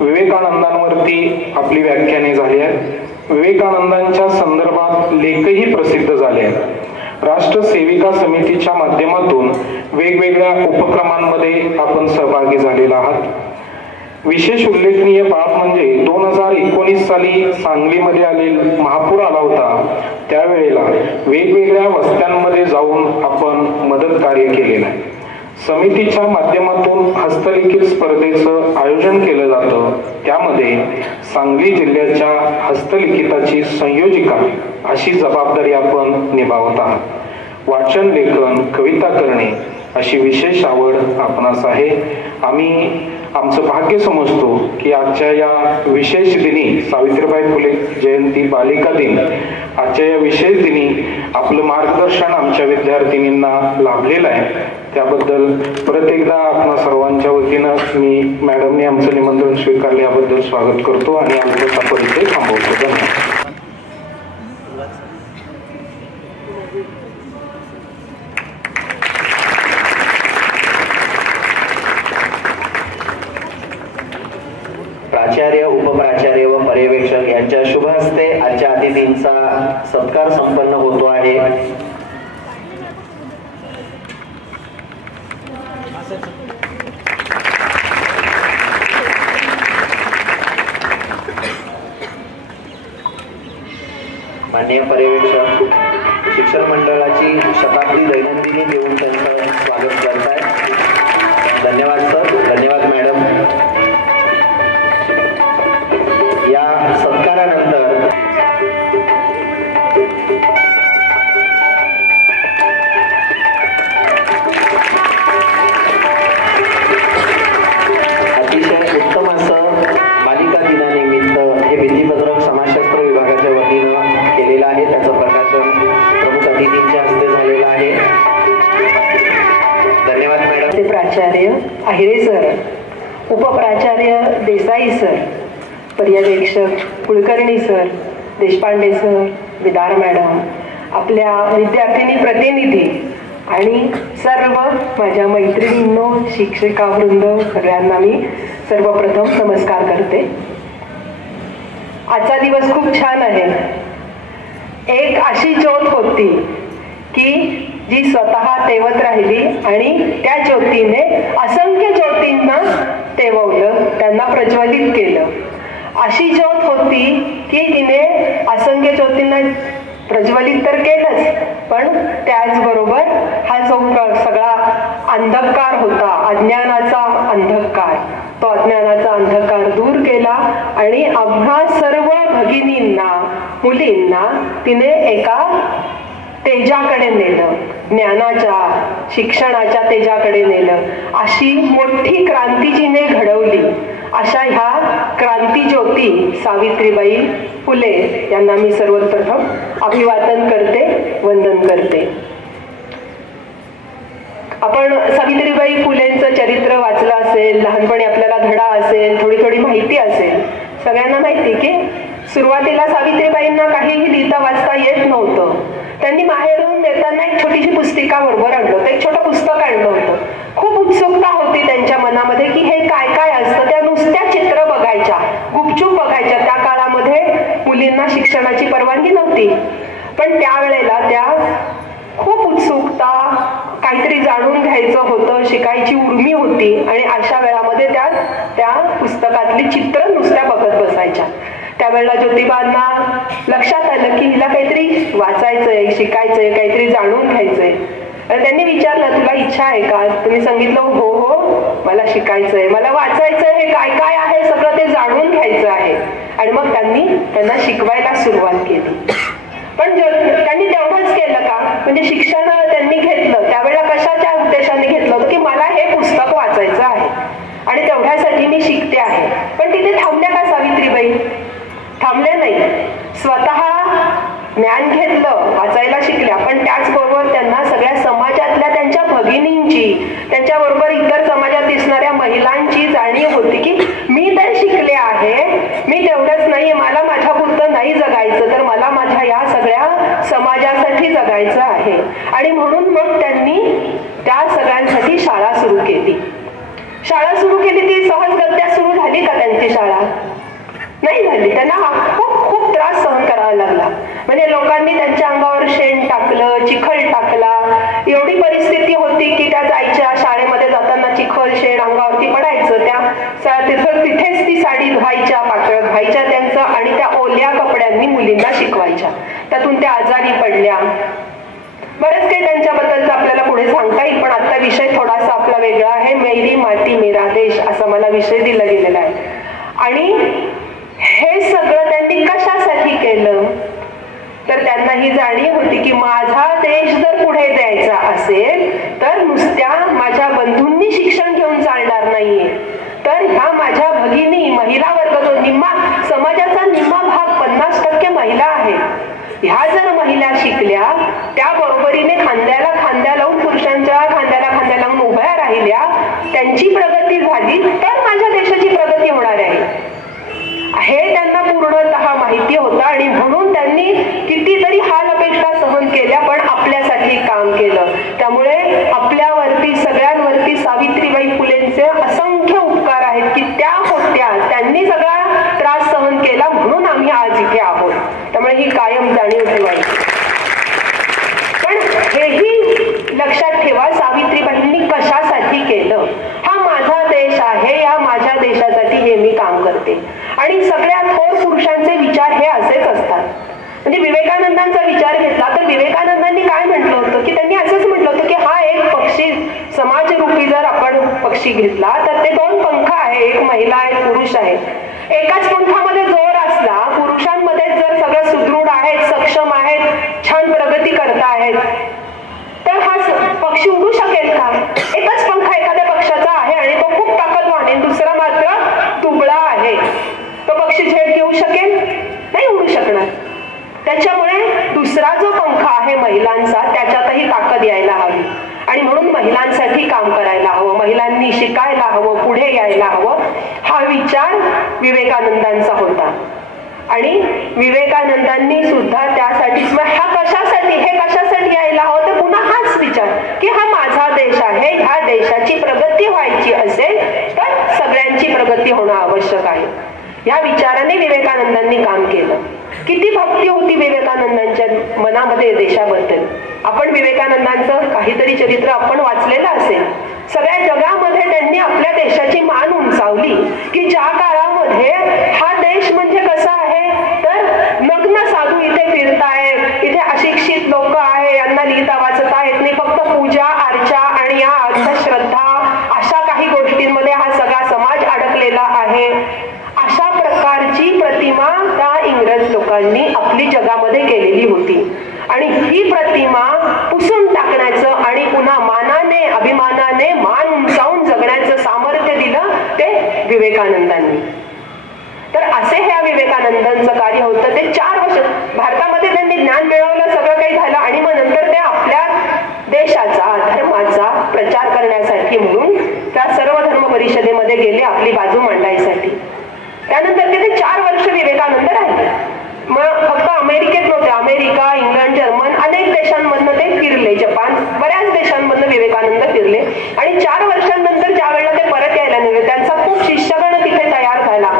विवेकानंदांवरती आपली व्याख्याने झाली आहेत. विवेकानंदांच्या संदर्भात लेखही प्रसिद्ध झाले आहेत. राष्ट्रसेविका समितीच्या माध्यमातून वेगवेगळ्या उपक्रमांमध्ये आपण सहभागी झालेला आहात. विशेष उल्लेखनीय बाब म्हणजे 2019 साली सांगलीमध्ये आलेला महापूर आला होता. त्यावेळेला वेगवेगळ्या वस्त्यांमध्ये जाऊन आपण मदत कार्य केलेलं आहे. समितीच्या माध्यमातून हस्तलिखित स्पर्धेचं आयोजन केलं जातं. त्यामध्ये सांगली जिल्ह्याच्या हस्तलिखिताची संयोजिका अशी जबाबदारी आपण निभावत आहात. वाचन, लेखन, कविता करणे अशी विशेष आवड आपणास आहे. आम्ही आमचं भाग्य समजतो की आजच्या या विशेष दिनी सावित्रीबाई फुले जयंती बालिका दिन आजच्या या विशेष दिनी आपलं मार्गदर्शन आमच्या विद्यार्थिनींना लाभलेलं आहे. त्याबद्दल परत एकदा आपणा सर्वांच्या वतीनं मी मॅडमने आमचं निमंत्रण स्वीकारले याबद्दल स्वागत करतो आणि आमचा परिचय थांबवतो. धन्यवाद. प्राचार्य, उपप्राचार्य व पर्यवेक्षक यांच्या शुभ हस्ते आजच्या अतिथींचा सत्कार संपन्न होतो आहे. माननीय पर्यवेक्षक शिक्षण मंडळाची शताब्दी दैनंदिनी देऊन त्यांचं स्वागत करताय. धन्यवाद सर. धन्यवाद मॅडम. या सत्कारानंतर अतिशय उत्तम असं बालिका दिनानिमित्त हे भित्तीपत्रक समाजशास्त्र विभागाच्या वतीनं केलेलं आहे. त्याचं प्रकाशन प्रमुख अतिथींच्या हस्ते झालेलं आहे. धन्यवाद मॅडम. प्राचार्य आहिरे सर, उपप्राचार्य देसाई सर, पर्यवेक्षक Kulkarni sir, Deshpande sir, Vidar madam, आपल्या विद्यार्थिनी प्रतिनिधी आणि सर्व माझ्या मैत्रिणींनो, शिक्षिका वृंद, सगळ्यांना मी सर्वप्रथम नमस्कार करते. आजचा दिवस खूप छान आहे. एक अशी ज्योत होती की जी स्वतः तेवत राहिली आणि त्या ज्योतीने असंख्य ज्योतींना तेववलं, त्यांना प्रज्वलित केलं. अशी ज्योत होती की तिने असंख्य ज्योतींना प्रज्वलित तर केलंच, पण त्याचबरोबर हा जो सगळा अंधकार होता, अज्ञानाचा अंधकार, तो अज्ञानाचा अंधकार दूर केला आणि आम्हा सर्व भगिनींना, मुलींना तिने एका तेजाकडे नेलं, ज्ञानाच्या, शिक्षणाच्या तेजाकडे नेलं. अशी मोठी क्रांती जिने घडवली, अशा ह्या क्रांती ज्योती सावित्रीबाई फुले यांना मी सर्वप्रथम अभिवादन करते, वंदन करते. आपण सावित्रीबाई फुलेंचं चरित्र वाचलं असेल, लहानपणी आपल्याला धडा असेल, थोडी थोडी माहिती असेल. सगळ्यांना माहिती की सुरुवातीला सावित्रीबाईंना काहीही लिहिता वाचता येत नव्हतं. त्यांनी माहेरून येताना एक छोटीशी पुस्तिका बरोबर आणलं होतं, एक छोटं पुस्तक आणलं होतं. खूप उत्सुकता होती त्यांच्या मनामध्ये की हे काय काय असतं. त्या नुसत्या चित्र बघायच्या, गुपचूप बघायच्या. त्या काळामध्ये मुलींना शिक्षणाची परवानगी नव्हती, पण त्यावेळेला त्या खूप उत्सुकता, काहीतरी जाणून घ्यायचं होतं, शिकायची उर्मी होती आणि अशा वेळामध्ये त्या पुस्तकातली चित्र नुसत्या बघत बसायच्या. त्यावेळेला ज्योतिबांना लक्षात आलं की हिला काहीतरी वाचायचंय, शिकायचंय, काहीतरी जाणून घ्यायचंय. त्यांनी विचारलं, तुला इच्छा आहे का? तुम्ही सांगितलं हो हो, मला शिकायचंय, मला वाचायचंय, हे काय काय आहे सगळं ते जाणून घ्यायचं आहे. आणि मग त्यांना शिकवायला सुरुवात केली. पण त्यांनी तेवढंच केलं का? म्हणजे शिक्षण त्यांनी घेतलं त्यावेळेला कशाच्या उद्देशाने घेतलं होतं की मला हे पुस्तक वाचायचं आहे आणि तेवढ्यासाठी शिकते आहे. पण तिथे थांबल्या का सावित्रीबाई? थांबल्या नाही. स्वतः ज्ञान घेतलं, वाचायला शिकल्या, पण त्याचबरोबर त्यांना सगळ्या समाजातल्या त्यांच्या भगिनींची, त्यांच्याबरोबर इतर समाजात दिसणाऱ्या महिलांची जाणीव होती की मी तर शिकले आहे, मी तेवढंच नाही, मला माझ्यापुरतं नाही जगायचं, तर मला माझ्या या सगळ्या समाजासाठी जगायचं आहे. आणि म्हणून मग त्यांनी त्या सगळ्यांसाठी शाळा सुरू केली. शाळा सुरू केली ती सहजगत्या सुरू झाली का त्यांची शाळा? नाही झाली. त्यांना खूप खूप त्रास सहन करावा लागला. म्हणजे लोकांनी त्यांच्या अंगावर शेण टाकलं, चिखल टाकला. एवढी परिस्थिती होती की त्या जायच्या शाळेमध्ये जाताना चिखल शेण अंगावरती पडायचं. तिथेच ती साडी धुवायच्या, पातळ धुवायच्या त्यांचं, आणि त्या ओल्या कपड्यांनी मुलींना शिकवायच्या. त्यातून त्या आजारी पडल्या. बरंच काही त्यांच्याबद्दलच आपल्याला पुढे सांगता येईल, पण आता विषय थोडासा आपला वेगळा आहे. मेरी माती मेरा देश असा मला विषय दिला गेलेला आहे. आणि हे सगळं त्यांनी कशासाठी केलं? तर त्यांना ही जाणीव होती की माझा देश जर पुढे द्यायचा असेल तर नुसत्या माझ्या बंधूंनी शिक्षण घेऊन चालणार नाहीये, तर ह्या माझ्या भगिनी, महिला वर्ग जो निम्मा समाजाचा निम्मा भाग 50% महिला आहेत, ह्या जर महिला शिकल्या, त्या बरोबरीने खांद्याला खांद्या लावून पुरुषांच्या खांद्याला खांद्या लावून उभ्या राहिल्या, त्यांची प्रगती झाली तर माझ्या देशाची प्रगती होणार आहे. हे त्यांना पूर्णतः माहिती होतं. आणि म्हणून त्यांनी कितीतरी हाल अपेक्षा सहन केल्या, पण आपल्यासाठी काम केलं. त्यामुळे आपल्यावरती सगळ्यांवरती सावित्रीबाई फुलेंचे असंख्य उपकार आहेत की त्या होत्या, त्यांनी सगळा त्रास सहन केला, म्हणून आम्ही आज इथे आहोत. त्यामुळे ही कायम जाणीव ठेवायची. पण हेही लक्षात ठेवा, सावित्रीबाईंनी कशासाठी केलं? हा माझा देश आहे, या माझ्या देशासाठी हे मी काम करते. आणि सगळ्या थोर पुरुषांचे विचार हे असेच असतात. म्हणजे विवेकानंदांचा विचार घेतला तर विवेकानंदांनी काय म्हटलं होतं की त्यांनी असंच म्हटलं होतं की हा एक पक्षी, समाजरूपी जर आपण पक्षी घेतला तर ते 2 पंख आहे, एक महिला आहे, पुरुष आहे. एकाच पंखामध्ये जोर असला, पुरुषांमध्ये जर सगळं सुदृढ आहेत, सक्षम आहेत, छान प्रगती करता आहेत, तर हा पक्षी उडू शकेल का? एकच पंख एखाद्या पक्षाचा आहे आणि तो खूप ताकदवान आहे, दुसरा मात्र दुबळा आहे, तो पक्षी झेप घेऊ शकेल? नाही उडू शकणार. त्याच्यामुळे दुसरा जो पंख आहे महिलांचा, त्याच्यातही ताकद यायला हवी. आणि म्हणून महिलांसाठी काम करायला हवं, महिलांनी शिकायला हवं, पुढे यायला हवं, हा विचार विवेकानंदांचा होता. आणि विवेकानंदांनी सुद्धा त्यासाठीच, हा कशासाठी, हे कशासाठी यायला हवं, तर पुन्हा हाच विचार की हा माझा देश आहे, ह्या देशाची प्रगती व्हायची असेल तर सगळ्यांची प्रगती होणं आवश्यक आहे. या विचाराने विवेकानंदांनी काम केलं. किती भक्ती होती विवेकानंदांच्या मनामध्ये देशाबद्दल. आपण विवेकानंदांचं काहीतरी चरित्र आपण वाचलेलं असेल. सगळ्या जगामध्ये त्यांनी आपल्या देशाची मान उंचावली की ज्या काळामध्ये हा देश म्हणजे कसा आहे, तर नग्न साधू इथे फिरतायत, इथे अशिक्षित लोक आहे, यांना लिहिता वाचता येत नाही, फक्त पूजा अर्चा आणि या अंधश्रद्धा अशा काही गोष्टींमध्ये हा सगळा समाज अडकलेला आहे. अशा प्रकारची प्रतिमा त्या इंग्रज लोकांनी आपली जगामध्ये केलेली होती. आणि ही प्रतिमा पुसून टाकण्याचं आणि पुन्हा मानाने, अभिमानाने मान उंचावून जगण्याचं सामर्थ्य दिलं ते विवेकानंदांनी. तर असे ह्या विवेकानंदांचं कार्य होतं. ते 4 वर्ष भारतामध्ये त्यांनी ज्ञान मिळवलं, सगळं काही झालं, आणि मग नंतर ते आपल्या देशाचा, धर्माचा प्रचार करण्यासाठी म्हणून त्या सर्व धर्म परिषदेमध्ये गेले आपली बाजू मांडायसाठी. त्यानंतर ते 4 वर्ष विवेकानंद राहिले. मग फक्त अमेरिकेत नव्हते, अमेरिका, इंग्लंड, जर्मन अनेक देशांमधनं ते फिरले, जपान, बऱ्याच देशांमधनं विवेकानंद फिरले. आणि 4 वर्षांनंतर ज्या वेळेला ते परत यायला निघाले, त्यांचा खूप शिष्यगण तिथे तयार झाला.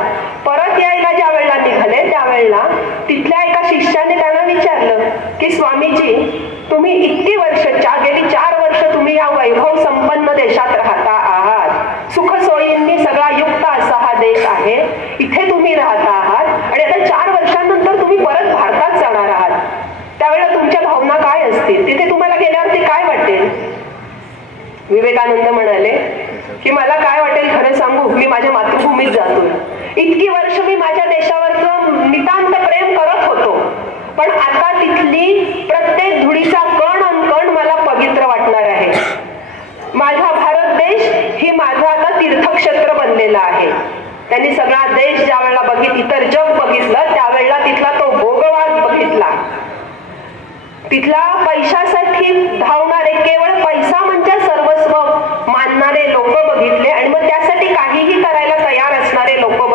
परत यायला ज्या वेळेला निघाले त्यावेळेला तिथल्या एका शिष्याने त्यांना विचारलं की स्वामीजी, तुम्ही इतकी वर्ष, गेली 4 वर्ष तुम्ही या वैभव संपन्न देशात राहता आहात, सुखसोयींनी सगळा युक्त असा हा देश आहे, इथे तुम्ही राहता आहात, आणि आता 4 वर्षांनंतर तुम्ही परत भारतात जाणार आहात, त्यावेळेला तुमच्या भावना काय असतील, तिथे तुम्हाला गेल्यावरती काय वाटेल? विवेकानंद म्हणाले की मला काय वाटेल खरं सांगू, मी माझ्या मातृभूमीत जातोय. इतकी वर्ष मी माझ्या देशावरचं नितांत प्रेम करत होतो, पण आता तिथली प्रत्येक धुळीचा कण अनकण मला पवित्र वाटणार आहे. माझा भारत देश ही माझं आता तीर्थक्षेत्र बनलेला आहे.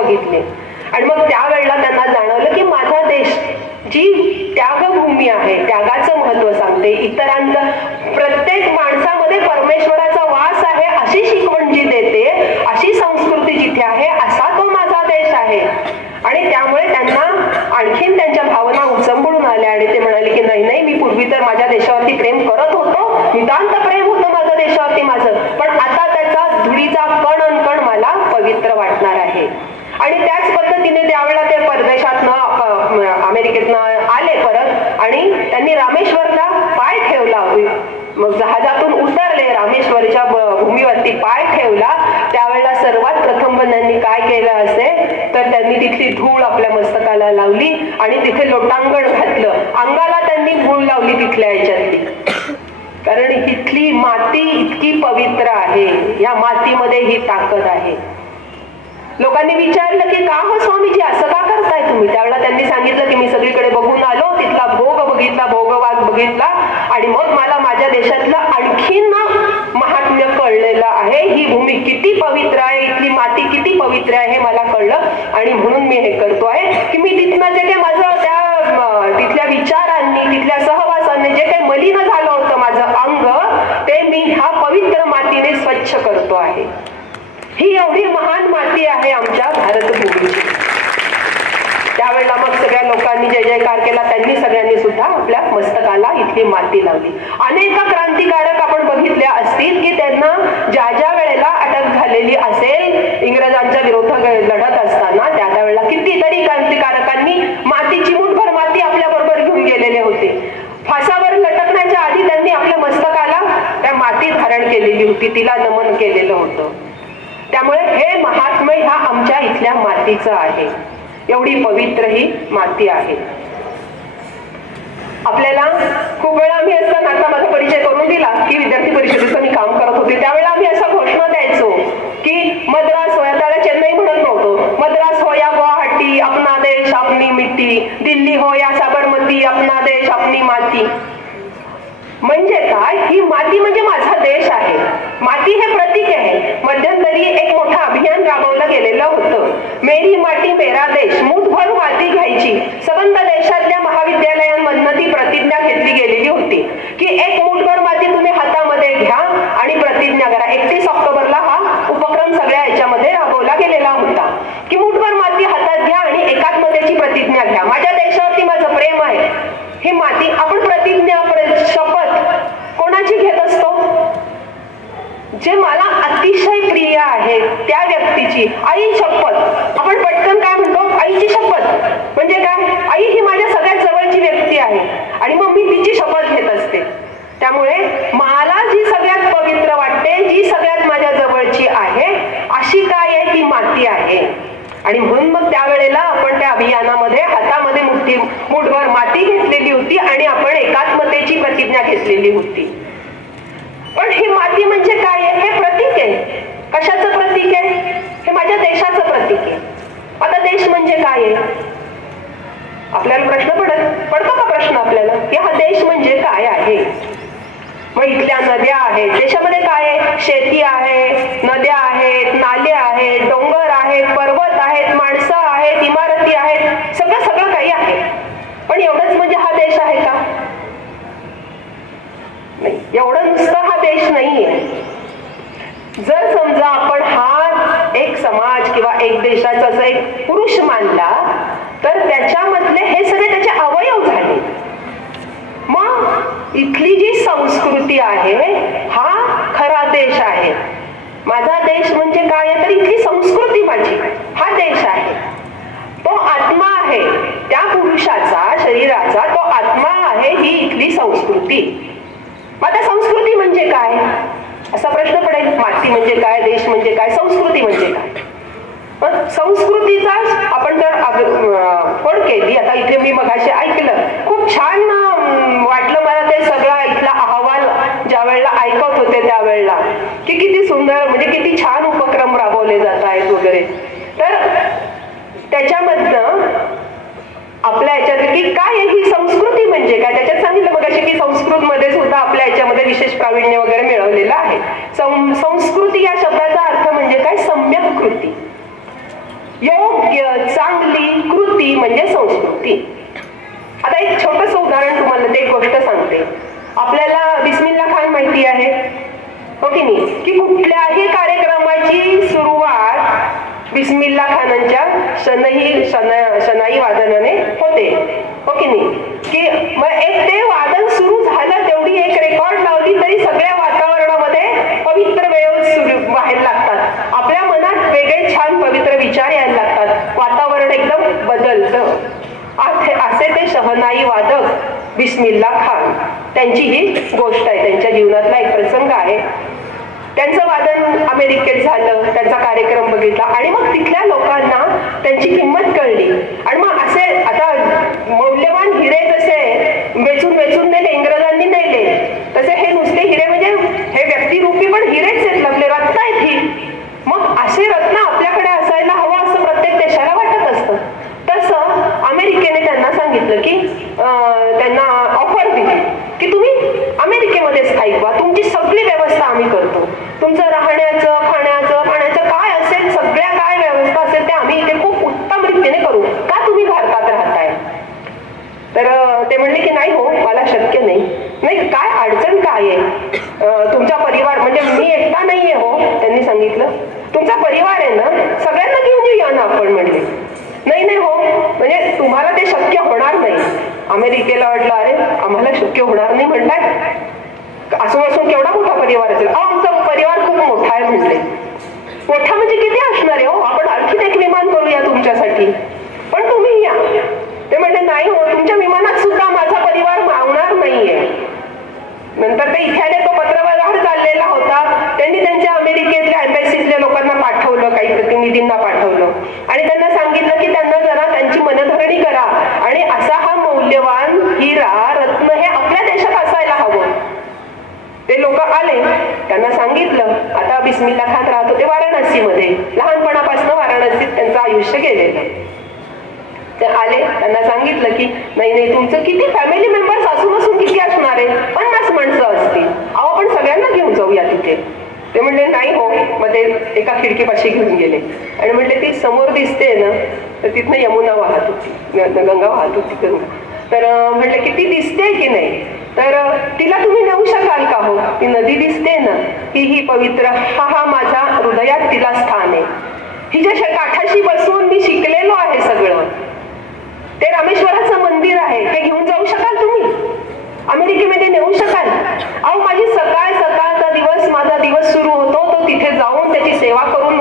बघितले. आणि मग त्यावेळेला त्यांना जाणवलं की माझा देश जी त्यागभूमी आहे, त्यागाचं महत्व सांगते, इतरांचं, प्रत्येक माणसामध्ये परमेश्वराचा वास आहे अशी शिकवण जी देते, अशी संस्कृती जिथे आहे असा तो माझा देश आहे. आणि त्यामुळे त्यांना आणखीन त्यांच्या भावना उचंबळून आल्या आणि ते म्हणाले की नाही नाही, मी पूर्वी तर माझ्या देशावरती प्रेम करत होतो, नितांत प्रेम होतं माझ्या देशावरती माझं, पण आता त्याचा धुळीचा कण अनकण मला पवित्र वाटणार आहे. आणि त्याच पद्धतीने त्यावेळेला ते परदेशातनं अमेरिकेतनं आले परत आणि त्यांनी रामेश्वरला पाय ठेवला. मग जहाजातून उतरले, रामेश्वरच्या भूमीवरती पाय ठेवला. त्यावेळेला सर्वात प्रथम त्यांनी काय केलं असेल तर त्यांनी तिथली धूळ आपल्या मस्तकाला लावली आणि तिथे लोटांगण घातलं, अंगाला त्यांनी धूळ लावली तिथल्या याच्यातली. कारण इथली माती इतकी पवित्र आहे, या मातीमध्ये ही ताकद आहे. लोकांनी विचारलं की का हो स्वामीजी असं का करताय तुम्ही? त्यावेळेला त्यांनी सांगितलं की मी सगळीकडे बघून आलो, तिथला भोग बघितला, भोगवाद बघितला आणि मग मला माझ्या देशातलं आणखीन महात्म्य कळलेलं आहे. ही भूमी किती पवित्र आहे, इथली माती किती पवित्र आहे हे मला कळलं आणि म्हणून मी हे करतो आहे की मी तिथनं जे काही माझं त्या तिथल्या विचारांनी, तिथल्या सहवासाने जे काही मलिन झालं होतं माझं अंग, ते मी ह्या पवित्र मातीने स्वच्छ करतो आहे. ही एवढी महान माती आहे आमच्या भारतभूमीची. त्यावेळेला मग सगळ्या लोकांनी जय जयकार केला, त्यांनी सगळ्यांनी सुद्धा आपल्या मस्तकाला इथली माती लावली. अनेक क्रांतिकारक आपण बघितले असतील की त्यांना ज्या ज्या वेळेला अटक झालेली असेल इंग्रजांच्या विरोधात लढत असताना, त्या त्यावेळेला कितीतरी क्रांतिकारकांनी मातीची मुठभर माती आपल्या बरोबर घेऊन गेलेले होते. फासावर लटकण्याच्या आधी त्यांनी आपल्या मस्तकाला त्या माती धारण केलेली होती, तिला नमन केलेलं होतं. त्यामुळे हे महात्म्य ह्या आमच्या इथल्या मातीचं आहे, एवढी पवित्र ही माती आहे. आपल्याला खूप वेळा आम्ही असताना, आता माझा परिचय करून दिला की विद्यार्थी परिषदेचं मी काम करत होते, त्यावेळेला आम्ही असा घोषणा द्यायचो की मद्रास हो, त्याला चेन्नई म्हणत नव्हतो, मद्रास हो या गुवाहाटी अपना देश अपनी मिट्टी, दिल्ली हो या साबरमती अपना देश अपनी माती. म्हणजे काय? ही माती म्हणजे माझा देश आहे. माती हे प्रतीक आहे. मध्यंतरी एक मोठं अभियान राबवलं गेलेलं होतं, मेरी माती मेरा देश. मुठभर माती घ्यायची. संबंध देशातल्या महाविद्यालयांमधनं ती प्रतिज्ञा घेतली गेलेली होती की एक मुठभर माती तुम्ही हातामध्ये घ्या आणि प्रतिज्ञा करा. 31 ऑक्टोबरला हा उपक्रम सगळ्या याच्यामध्ये राबवला गेलेला होता की मुठभर माती हातात घ्या आणि एकात्मतेची प्रतिज्ञा घ्या. माझ्या देशावरती माझं प्रेम आहे. ही माती आपण प्रतिज्ञा, शपथ कोणाची घेत असतो? जे मला अतिशय प्रिय आहे त्या व्यक्तीची. आई शपथ, आपण पटकन काय म्हणतो? आईची शपथ. म्हणजे काय? आई ही माझ्या सगळ्यात जवळची व्यक्ती आहे आणि मग मी तिची शपथ घेत असते. त्यामुळे मला जी सगळ्यात पवित्र वाटते, जी सगळ्यात माझ्या जवळची आहे, अशी काय आहे? ती माती आहे. आणि म्हणून मग त्यावेळेला आपण त्या अभियानामध्ये हातामध्ये मुठभर माती घेतलेली होती आणि आपण एकात्मतेची प्रतिज्ञा घेतलेली होती. पण ही माती म्हणजे काय आहे? हे प्रतीक आहे. कशाचं प्रतीक आहे? हे माझ्या देशाचं प्रतीक आहे. आता देश म्हणजे काय आहे? आपल्याला प्रश्न पडतो का प्रश्न आपल्याला की हा देश म्हणजे काय आहे? मग इथल्या नद्या आहेत, देशामध्ये काय आहे? शेती आहे, नद्या आहेत, नाले आहेत, डोंगर आहेत, पर्वत आहेत, माणसं आहेत, इमारती आहेत, सगळं सगळं काही आहे. पण एवढंच म्हणजे हा देश आहे का? नाही, एवढं नुसतं हा देश नाहीये. जर समजा आपण हा एक समाज किंवा एक देशाचा असा एक पुरुष मानला तर त्याच्यामधले हे सगळे त्याचे अवयव झाले. मग इथली जी संस्कृती आहे हा खरा देश आहे. माझा देश म्हणजे काय आहे? तर इथली संस्कृती माझी, हा देश आहे. तो आत्मा आहे त्या पुरुषाचा, शरीराचा तो आत्मा आहे, ही इथली संस्कृती. आता संस्कृती म्हणजे काय असा प्रश्न पडेल. माती म्हणजे काय? देश म्हणजे काय? संस्कृती म्हणजे काय? संस्कृतीचा आपण जर फोड केली, आता इथे मी मगाशी ऐकलं, खूप छान वाटलं मला ते सगळा इथला अहवाल ज्या वेळेला ऐकत होते त्यावेळेला की किती सुंदर, म्हणजे किती छान उपक्रम राबवले जात आहेत वगैरे. तर त्याच्यामधनं आपल्या याच्यात की काय आहे ही संस्कृती म्हणजे काय, त्याच्यात सांगितलं मगाशी की संस्कृत मध्ये सुद्धा आपल्या याच्यामध्ये विशेष प्रावीण्य वगैरे मिळवलेलं आहे. संस्कृती या शब्दाचा अर्थ म्हणजे काय? सम्यक कृती. योग्य चांगली कृती म्हणजे संस्कृती. आता एक छोटस उदाहरण तुम्हाला ते एक गोष्ट सांगते. आपल्याला बिस्मिल्ला खान माहिती आहे हो की नाही, की कुठल्याही कार्यक्रमाची सुरुवात बिस्मिल्ला खानांच्या शनाई वादनाने होते हो की नाही, की मग एक ते वादन सुरू झालं, तेवढी एक रेकॉर्ड लावली तरी सगळ्या वातावरणामध्ये पवित्र वेळ सुरू व्हायला लागतात, आपल्या मनात वेगळे छान पवित्र विचार यायला लागतात, वातावरण एकदम बदलतं. असे ते शहनाई वादक बिस्मिल्ला खान, त्यांची ही गोष्ट आहे, त्यांच्या जीवनातला एक प्रसंग आहे. त्यांचं वादन अमेरिकेत झालं, त्यांचा कार्यक्रम बघितला आणि मग तिथल्या लोकांना त्यांची किंमत कळली. आणि मग असे आता मौल्यवान हिरे जसे वेचून वेचून नेले, इंग्रजांनी नेले, तसे हे नुसते हिरे म्हणजे हे व्यक्तिरूपी पण हिरेच आहेत, लपले रत्न आहेत ही. मग असे रत्न आपल्याकडे असायला हवं असं प्रत्येक देशाला वाटत असतं. तसं अमेरिकेने त्यांना सांगितलं की त्यांना ऑफर दिली की तुम्ही अमेरिकेमध्ये स्थायिक व्हा, तुमची सगळी व्यवस्था आम्ही करतो, तुमचं राहण्याचं खाण्याचं पाण्याचं काय असेल, सगळ्या काय व्यवस्था असेल ते आम्ही इथे खूप उत्तम रीतीने करू, का तुम्ही भारतात राहताय. तर ते म्हणले की नाही हो, मला शक्य नाही. नाही, काय अडचण काय आहे, तुमचा परिवार म्हणजे मी एकटा नाहीये हो. त्यांनी सांगितलं तुमचा परिवार आहे ना, सगळ्यांना घेऊन येऊया ना आपण. म्हणले नाही नाही हो, म्हणजे तुम्हाला ते शक्य होणार नाही. अमेरिकेला वाटलं अरे आम्हाला शक्य होणार नाही म्हणताय, असं असून केवढा मोठा परिवार असेल. आमचा परिवार खूप मोठा आहे. म्हटले मोठा म्हणजे किती असणार आहे हो, आपण आणखीन एक विमान करूया तुमच्यासाठी, पण तुम्ही या. ते म्हणले नाही हो, तुमच्या विमानात सुद्धा माझा परिवार मावणार नाहीये. नंतर ते इथे आले, तो पत्रव्यवहार चाललेला होता, त्यांनी त्यांच्या अमेरिकेतल्या एम्बॅसीतल्या लोकांना पाठवलं, काही प्रतिनिधींना पाठवलं आणि त्यांना सांगितलं की त्यांना जरा त्यांची मनधरणी करा आणि असा हा मौल्यवान हिरा रत्न हे आपल्या देशात असायला हवं. ते लोक आले, त्यांना सांगितलं. आता बिस्मिल्ला खान राहत होते वाराणसीमध्ये, लहानपणापासून वाराणसीत त्यांचं आयुष्य गेलेलं. ते आले, त्यांना सांगितलं की नाही नाही, तुमचं किती फॅमिली मेंबर्स असून असून किती असणार आहे, 50 माणसं असतील, अहो आपण सगळ्यांना घेऊन जाऊया तिथे. ते म्हणले नाही हो. मग ते एका खिडकीपाशी घेऊन गेले आणि म्हणले ती समोर दिसते ना, तर तिथनं यमुना वाहत होती, गंगा वाहत होती गंगा. तर म्हणले की ती दिसते की नाही, तर तिला तुम्ही नेऊ शकाल का हो, ती नदी दिसते ना, ही पवित्र, हा माझा हृदयात तिला स्थान आहे, हिच्या काठाशी बसून मी शिकलेलो आहे सगळं, ते रामेश्वराचं मंदिर आहे, ते घेऊन जाऊ शकाल तुम्ही, अमेरिकेमध्ये नेऊ शकाल. अहो माझी सकाळचा दिवस, माझा दिवस सुरू होतो, तो तिथे जाऊन त्याची सेवा करून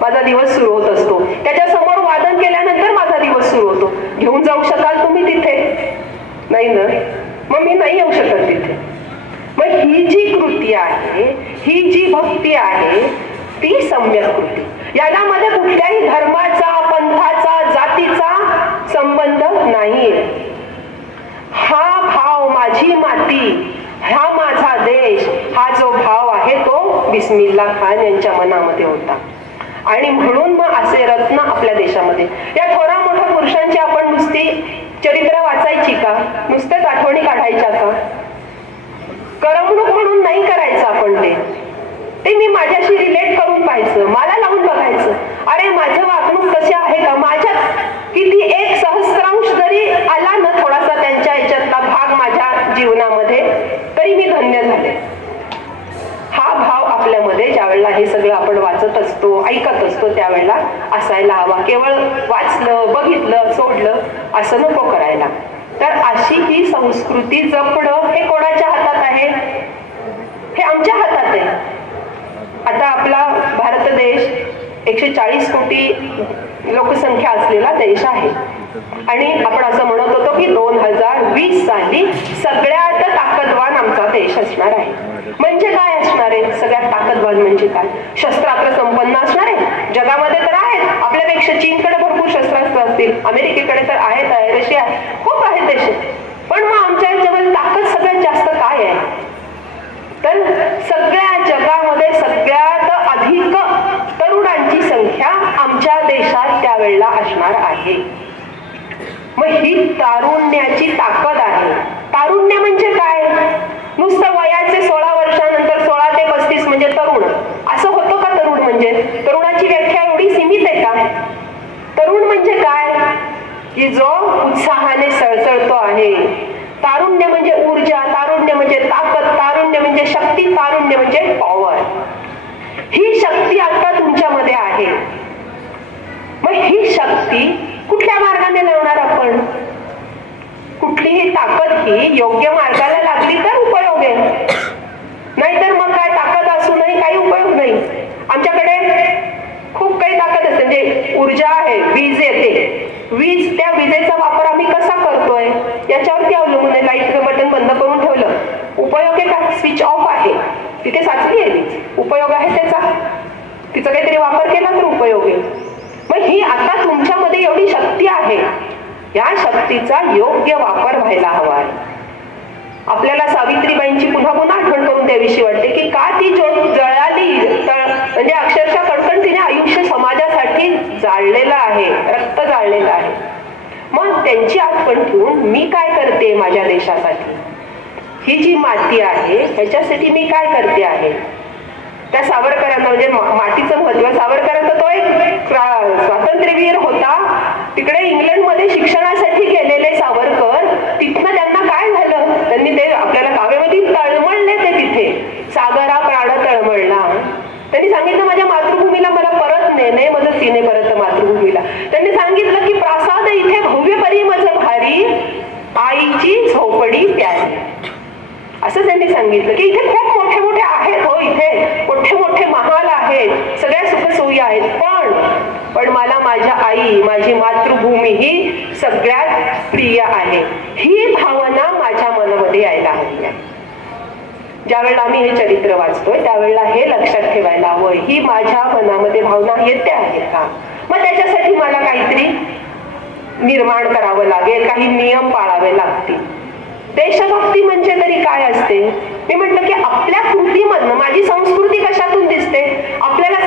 माझा दिवस सुरू होत असतो, त्याच्या समोर वादन केल्यानंतर माझा दिवस सुरू होतो, घेऊन जाऊ शकाल तुम्ही तिथे. नाही ना, मग मी नाही येऊ शकत तिथे. मग ही जी कृती आहे, ही जी भक्ती आहे, ती सम्यक कृती. यामध्ये कुठल्याही धर्माचा, पंथाचा, जातीचा संबंध नाहीये. हा भाव, माझी माती, हा माझा देश, हा जो भाव आहे तो बिस्मिल्ला खान यांच्या मनामध्ये होता. आणि म्हणून मग असे रत्न आपल्या देशामध्ये. या थोरा मोठ्या पुरुषांची आपण नुसती चरित्र वाचायची का, नुसतेच आठवणी काढायच्या का, करमणूक म्हणून नाही करायचं आपण. ते मी माझ्याशी रिलेट करून पाहायचं, मला लावून बघायचं, अरे माझं वागणूक कशी आहे का, माझ्यात किती 1/1000 जरी आला ना थोडासा त्यांच्या याच्यातला भाग माझ्या जीवनामध्ये, तरी मी धन्य झाले. हा भाव आपल्यामध्ये ज्यावेळेला हे सगळं आपण वाचत असतो, ऐकत असतो, त्यावेळेला असायला हवा. केवळ वाचलं, बघितलं, सोडलं असं नको करायला. तर अशी ही संस्कृती जपणं हे कोणाच्या हातात आहे, हे आमच्या हातात आहे. आता आपला भारत देश 140 कोटी लोकसंख्या असलेला देश आहे आणि आपण असं म्हणत होतो की 2020 साली सगळ्यात ताकदवान आमचा देश असणार आहे. म्हणजे काय असणार आहे, सगळ्यात ताकदवान म्हणजे काय, शस्त्रास्त्र संपन्न असणार आहे. जगामध्ये तर आहेत, आपल्यापेक्षा चीनकडे भरपूर शस्त्रास्त्र असतील, अमेरिकेकडे तर आहेत, रशिया खूप आहेत देश. पण मग आमच्या याच्यामध्ये ताकद सगळ्यात जास्त काय आहे, तर सगळ्या जगामध्ये सगळ्यात अधिक तरुणांची संख्या आमच्या देशात त्यावेळेला असणार आहे. मग ही तारुण्याची ताकद आहे. तारुण्य म्हणजे काय, नुसतं वयाचे 16 वर्षानंतर 16 ते 35 म्हणजे तरुण असं होतं का? तरुण म्हणजे तरुणाची व्याख्या एवढी सीमित आहे का? तरुण म्हणजे काय की जो उत्साहाने सळसळतो आहे. तारुण्य म्हणजे ऊर्जा, तारुण्य म्हणजे ताकद, तारुण्य म्हणजे शक्ती, तारुण्य म्हणजे पॉवर. ही शक्ती आता तुमच्यामध्ये आहे. मग ही शक्ती कुठल्या मार्गाने लावणार आपण? कुठलीही ताकद ही योग्य मार्गाला लागली तर उपयोग आहे, नाहीतर मग काय ताकद असूनही काही उपयोग नाही. आमच्याकडे खूप काही ताकद असते, म्हणजे ऊर्जा आहे, वीज येते, वीज, त्या विजेचा वापर आम्ही कसा करतोय याच्यावरती अवलंबून आहे. लाईटचं बटन बंद करून ठेवलं, उपयोग आहे का? स्विच ऑफ आहे, तिथे साचली आहे वीज, उपयोग आहे त्याचा? तिचा काहीतरी वापर केला तर उपयोग आहे. मग ही आता तुमच्यामध्ये एवढी शक्ती आहे, या शक्तीचा योग्य वापर व्हायला हवा आहे. आपल्याला सावित्रीबाईंची पुन्हा पुन्हा आठवण करून द्यावीशी वाटते की का ती ज्योत जळाली, म्हणजे अक्षरशः कणकण आयुष्य समाजासाठी जाळलेलं आहे, रक्त जाळलेलं आहे. मग त्यांची आठवण ठेवून मी काय करते माझ्या देशासाठी, ही जी माती आहे ह्याच्यासाठी मी काय करते आहे. त्या सावरकरांना, म्हणजे मातीचं महत्व, सावरकरांचा तो एक स्वातंत्र्यवीर होता, तिकडे इंग्लंडमध्ये शिक्षणासाठी गेलेले सावरकर, तिथनं त्यांना काय झालं, त्यांनी ते आपल्याला काव्यामध्ये तळमळले, ते तिथे सागरा प्राण तळमळला. त्यांनी सांगितलं माझ्या मातृभूमीला मला परत नेणे, माझं सीने परत मातृभूमीला. त्यांनी सांगितलं की प्रासाद इथे भव्य परी मज भारी, आईची झोपडी प्यारी. असं त्यांनी सांगितलं की इथे खूप मोठे मोठे आहेत, हो इथे मोठे मोठे महाल आहेत, सगळ्या सुखसोयी आहेत, पण मला माझ्या आई, माझी मातृभूमी ही सगळ्यात प्रिय आहे. ही भावना माझ्या मनामध्ये यायला हवी आहे. ज्यावेळेला आम्ही हे चरित्र वाचतोय त्यावेळेला हे लक्षात ठेवायला हवं, ही माझ्या मनामध्ये भावना येते आहे का. मग त्याच्यासाठी मला काहीतरी निर्माण करावं लागेल, काही नियम पाळावे लागतील. देशभक्ती म्हणजे तरी काय असते? मी म्हटलं की आपल्या कृतीमधनं, माझी संस्कृती कशातून दिसते? आपल्याला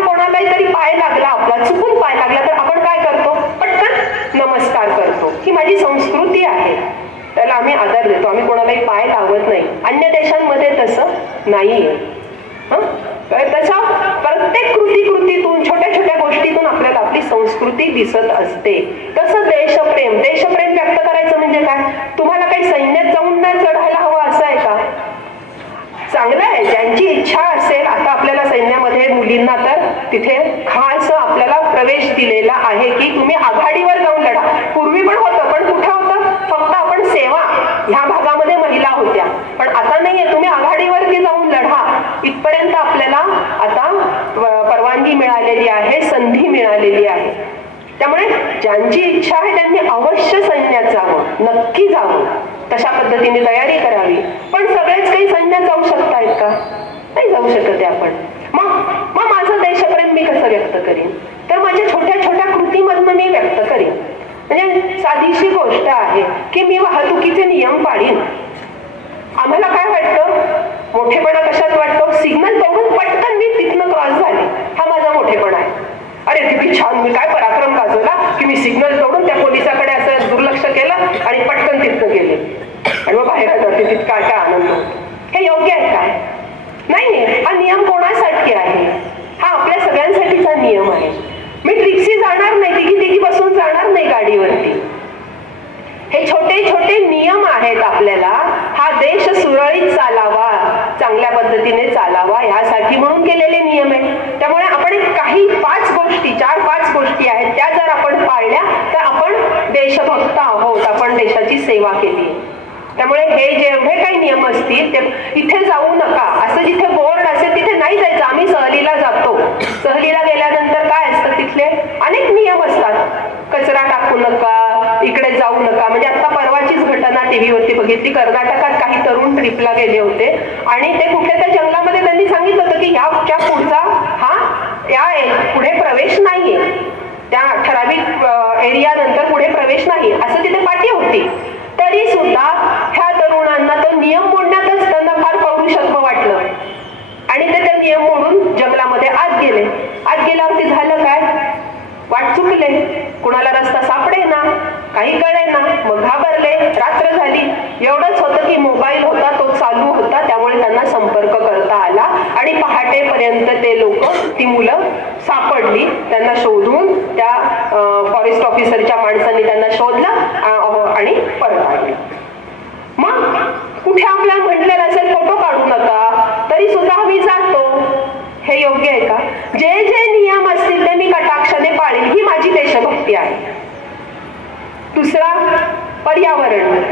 कोणालाही तरी पाय लागला, आपला चुकून पाय लागला तर आपण काय करतो? पटकन नमस्कार करतो. ही माझी संस्कृती आहे, त्याला आम्ही आदर देतो, आम्ही कोणालाही पाय लावत नाही. अन्य देशांमध्ये तसं नाहीये. त्याच्या प्रत्येक कृतीतून, छोट्या छोट्या गोष्टीतून आपल्याला आपली संस्कृती दिसत असते. तसं देशप्रेम व्यक्त करायचं म्हणजे काय? तुम्हाला काही सैन्यात जाऊन नाही चढायला हवं असं आहे का? चांगलं आहे, ज्यांची इच्छा असेल. आता आपल्याला सैन्यामध्ये मुलींना तर तिथे खास आपल्याला प्रवेश दिलेला आहे की तुम्ही आघाडीवर जाऊन लढा. पूर्वी पण होतं, पण कुठं होतं? फक्त आपण सेवा ह्या भागामध्ये महिला होत्या, पण आता नाहीये, तुम्ही आघाडीवरती जाऊन लढा. इथपर्यंत आपल्याला आता परवानगी मिळालेली आहे, संधी मिळालेली आहे. त्यामुळे ज्यांची इच्छा आहे त्यांनी अवश्य सैन्यात जावं, नक्की जावं, तशा पद्धतीने तयारी करावी. पण सगळेच काही सैन्यात जाऊ शकतायत का? नाही जाऊ शकत आपण. मग माझं देशप्रेम मी कसं व्यक्त करीन? तर माझ्या छोट्या छोट्या कृतीमधनं मी व्यक्त करीन. म्हणजे साधीशी गोष्ट आहे की मी वाहतुकीचे नियम पाळीन. आम्हाला काय वाटतं, मोठेपणा कशात वाटतो? सिग्नल तोडून पटकन मी तिथनं क्रॉस झाले, हा माझा मोठेपणा आहे. अरे किती छान, मी काय पराक्रम गाजवला की मी सिग्नल तोडून त्या पोलिसाकडे असं दुर्लक्ष केलं आणि पटकन तिथनं गेले आणि मग बाहेर जाते. तिथं काय काय आनंद होतो. हे योग्य आहे काय? नाहीये. हा नियम कोणासाठी आहे? हा आपल्या सगळ्यांसाठीचा नियम आहे. मी ट्रिक्सी जाणार नाही, तिघी बसून जाणार नाही गाडीवरती. हे छोटे छोटे नियम आहेत आपल्याला हा देश सुरळीत चालावा, चांगल्या पद्धतीने चालावा यासाठी म्हणून केलेले नियम आहे. त्यामुळे आपण काही 4-5 गोष्टी आहेत त्या जर आपण पाळल्या तर आपण देशभक्त आहोत, आपण देशाची सेवा केली. त्यामुळे हे जेवढे काही नियम असतील ते इथे जाऊ नका, असं जिथे बोर्ड असेल तिथे नाही जायचं. आम्ही सहलीला जातो, सहलीला गेल्यानंतर काय असतं, तिथले अनेक नियम असतात. कचरा टाकू नका, इकडे जाऊ नका. म्हणजे आता परवाचीच घटना टीव्हीवरती बघितली. कर्नाटकात काही तरुण ट्रिपला गेले होते आणि ते कुठल्या त्या जंगलामध्ये त्यांनी सांगितलं होतं की ह्याच्या पुढचा या पुढे प्रवेश नाहीये, त्या ठराविक एरिया नंतर पुढे प्रवेश नाही असं तिथे पाटी होती. तरी सुद्धा ह्या तरुणांना तो नियम मोडण्यातच त्यांना फार पौरुषत्व वाटलं आणि ते नियम मोडून जंगलामध्ये आत गेले. आत गेल्यावरती झालं काय? वाट चुकले, कुणाला रस्ता सापडे ना, काही कळे ना, मग घाबरले. रात्र झाली. एवढंच होतं की मोबाईल होता, तो चालू होता, त्यामुळे त्यांना संपर्क करता आला आणि आणि पहाटेपर्यंत ते लोक, ती मुलं सापडली. त्यांना शोधून त्या फॉरेस्ट ऑफिसरच्या माणसांनी त्यांना शोधलं आणि परत आणले. मग कुठे आपल्याला म्हटलेलं असेल फोटो काढू नका, तरी सुद्धा आम्ही जातो. हे योग्य आहे का? जे जे नियम असतील ते मी कटाक्षाने पाळील, ही माझी देशभक्ती आहे. दुसरा, पर्यावरण.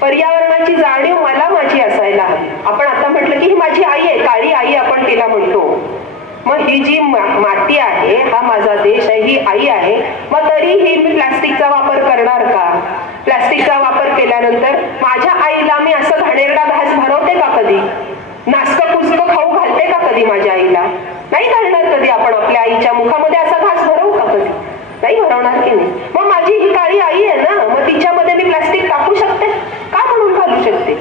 पर्यावरणाची जाणीव मला माझी असायला हवी. आपण आता म्हटलं की ही माझी आई आहे, काळी आई आपण तिला म्हणतो. मग ही जी माती आहे, हा माझा देश आहे, ही आई आहे. मग तरीही मी प्लास्टिकचा वापर करणार का? प्लास्टिकचा वापर केल्यानंतर माझ्या आईला मी असं घाणेरडा घास भरवते का कधी? नासकं कुचकं खाऊ घालते का कधी माझ्या आईला? नाही घालणार कधी. आपण आपल्या आईच्या मुखामध्ये असा घास भरवू का कधी? नाही भरवणार की नाही. मग माझी ही काळी आई आहे ना, मग तिच्यामध्ये मी प्लास्टिक टाकू शकते का? म्हणून घालू शकते.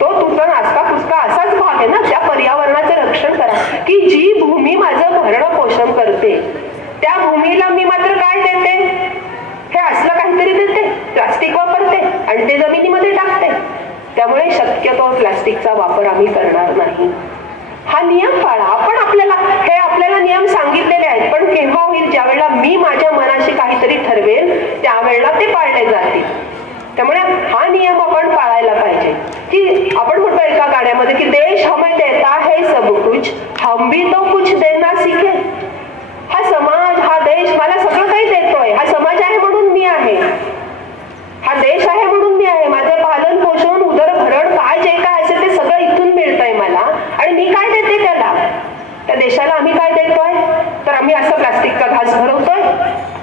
तो तुझा नासका कुचका असाच भाग आहे ना. त्या पर्यावरणाचं रक्षण करा की जी भूमी माझं भरण पोषण करते, त्या भूमीला मी मात्र काय देते? हे असलं काहीतरी देते, प्लास्टिक वापरते आणि ते जमिनीमध्ये टाकते. त्यामुळे शक्यतो प्लास्टिकचा वापर आम्ही करणार नाही. हा नियम पाळा. आपण आपल्याला नियम सांगितलेले आहेत, पण केव्हा होईल? ज्या वेळेला मी माझ्या मनाशी काहीतरी ठरवेल त्यावेळेला ते पाळले जातील. त्यामुळे हा नियम आपण पाळायला पाहिजे. की आपण म्हणतो एका गाण्यामध्ये की देश हमें देता है सब कुछ, हम भी तो कुछ देना सीखे. हा समाज, हा देश मला सगळं काही देतोय. हा समाज आहे म्हणून मी आहे, हा देश आहे म्हणून मी आहे. माझं पालन पोषण, उदरभरण, काय जे काय असेल ते सगळं इथून मिळतंय मला. आणि मी काय देते त्याला? त्या देशाला आम्ही काय देतोय? तर आम्ही असं प्लास्टिकचा घास भरवतोय.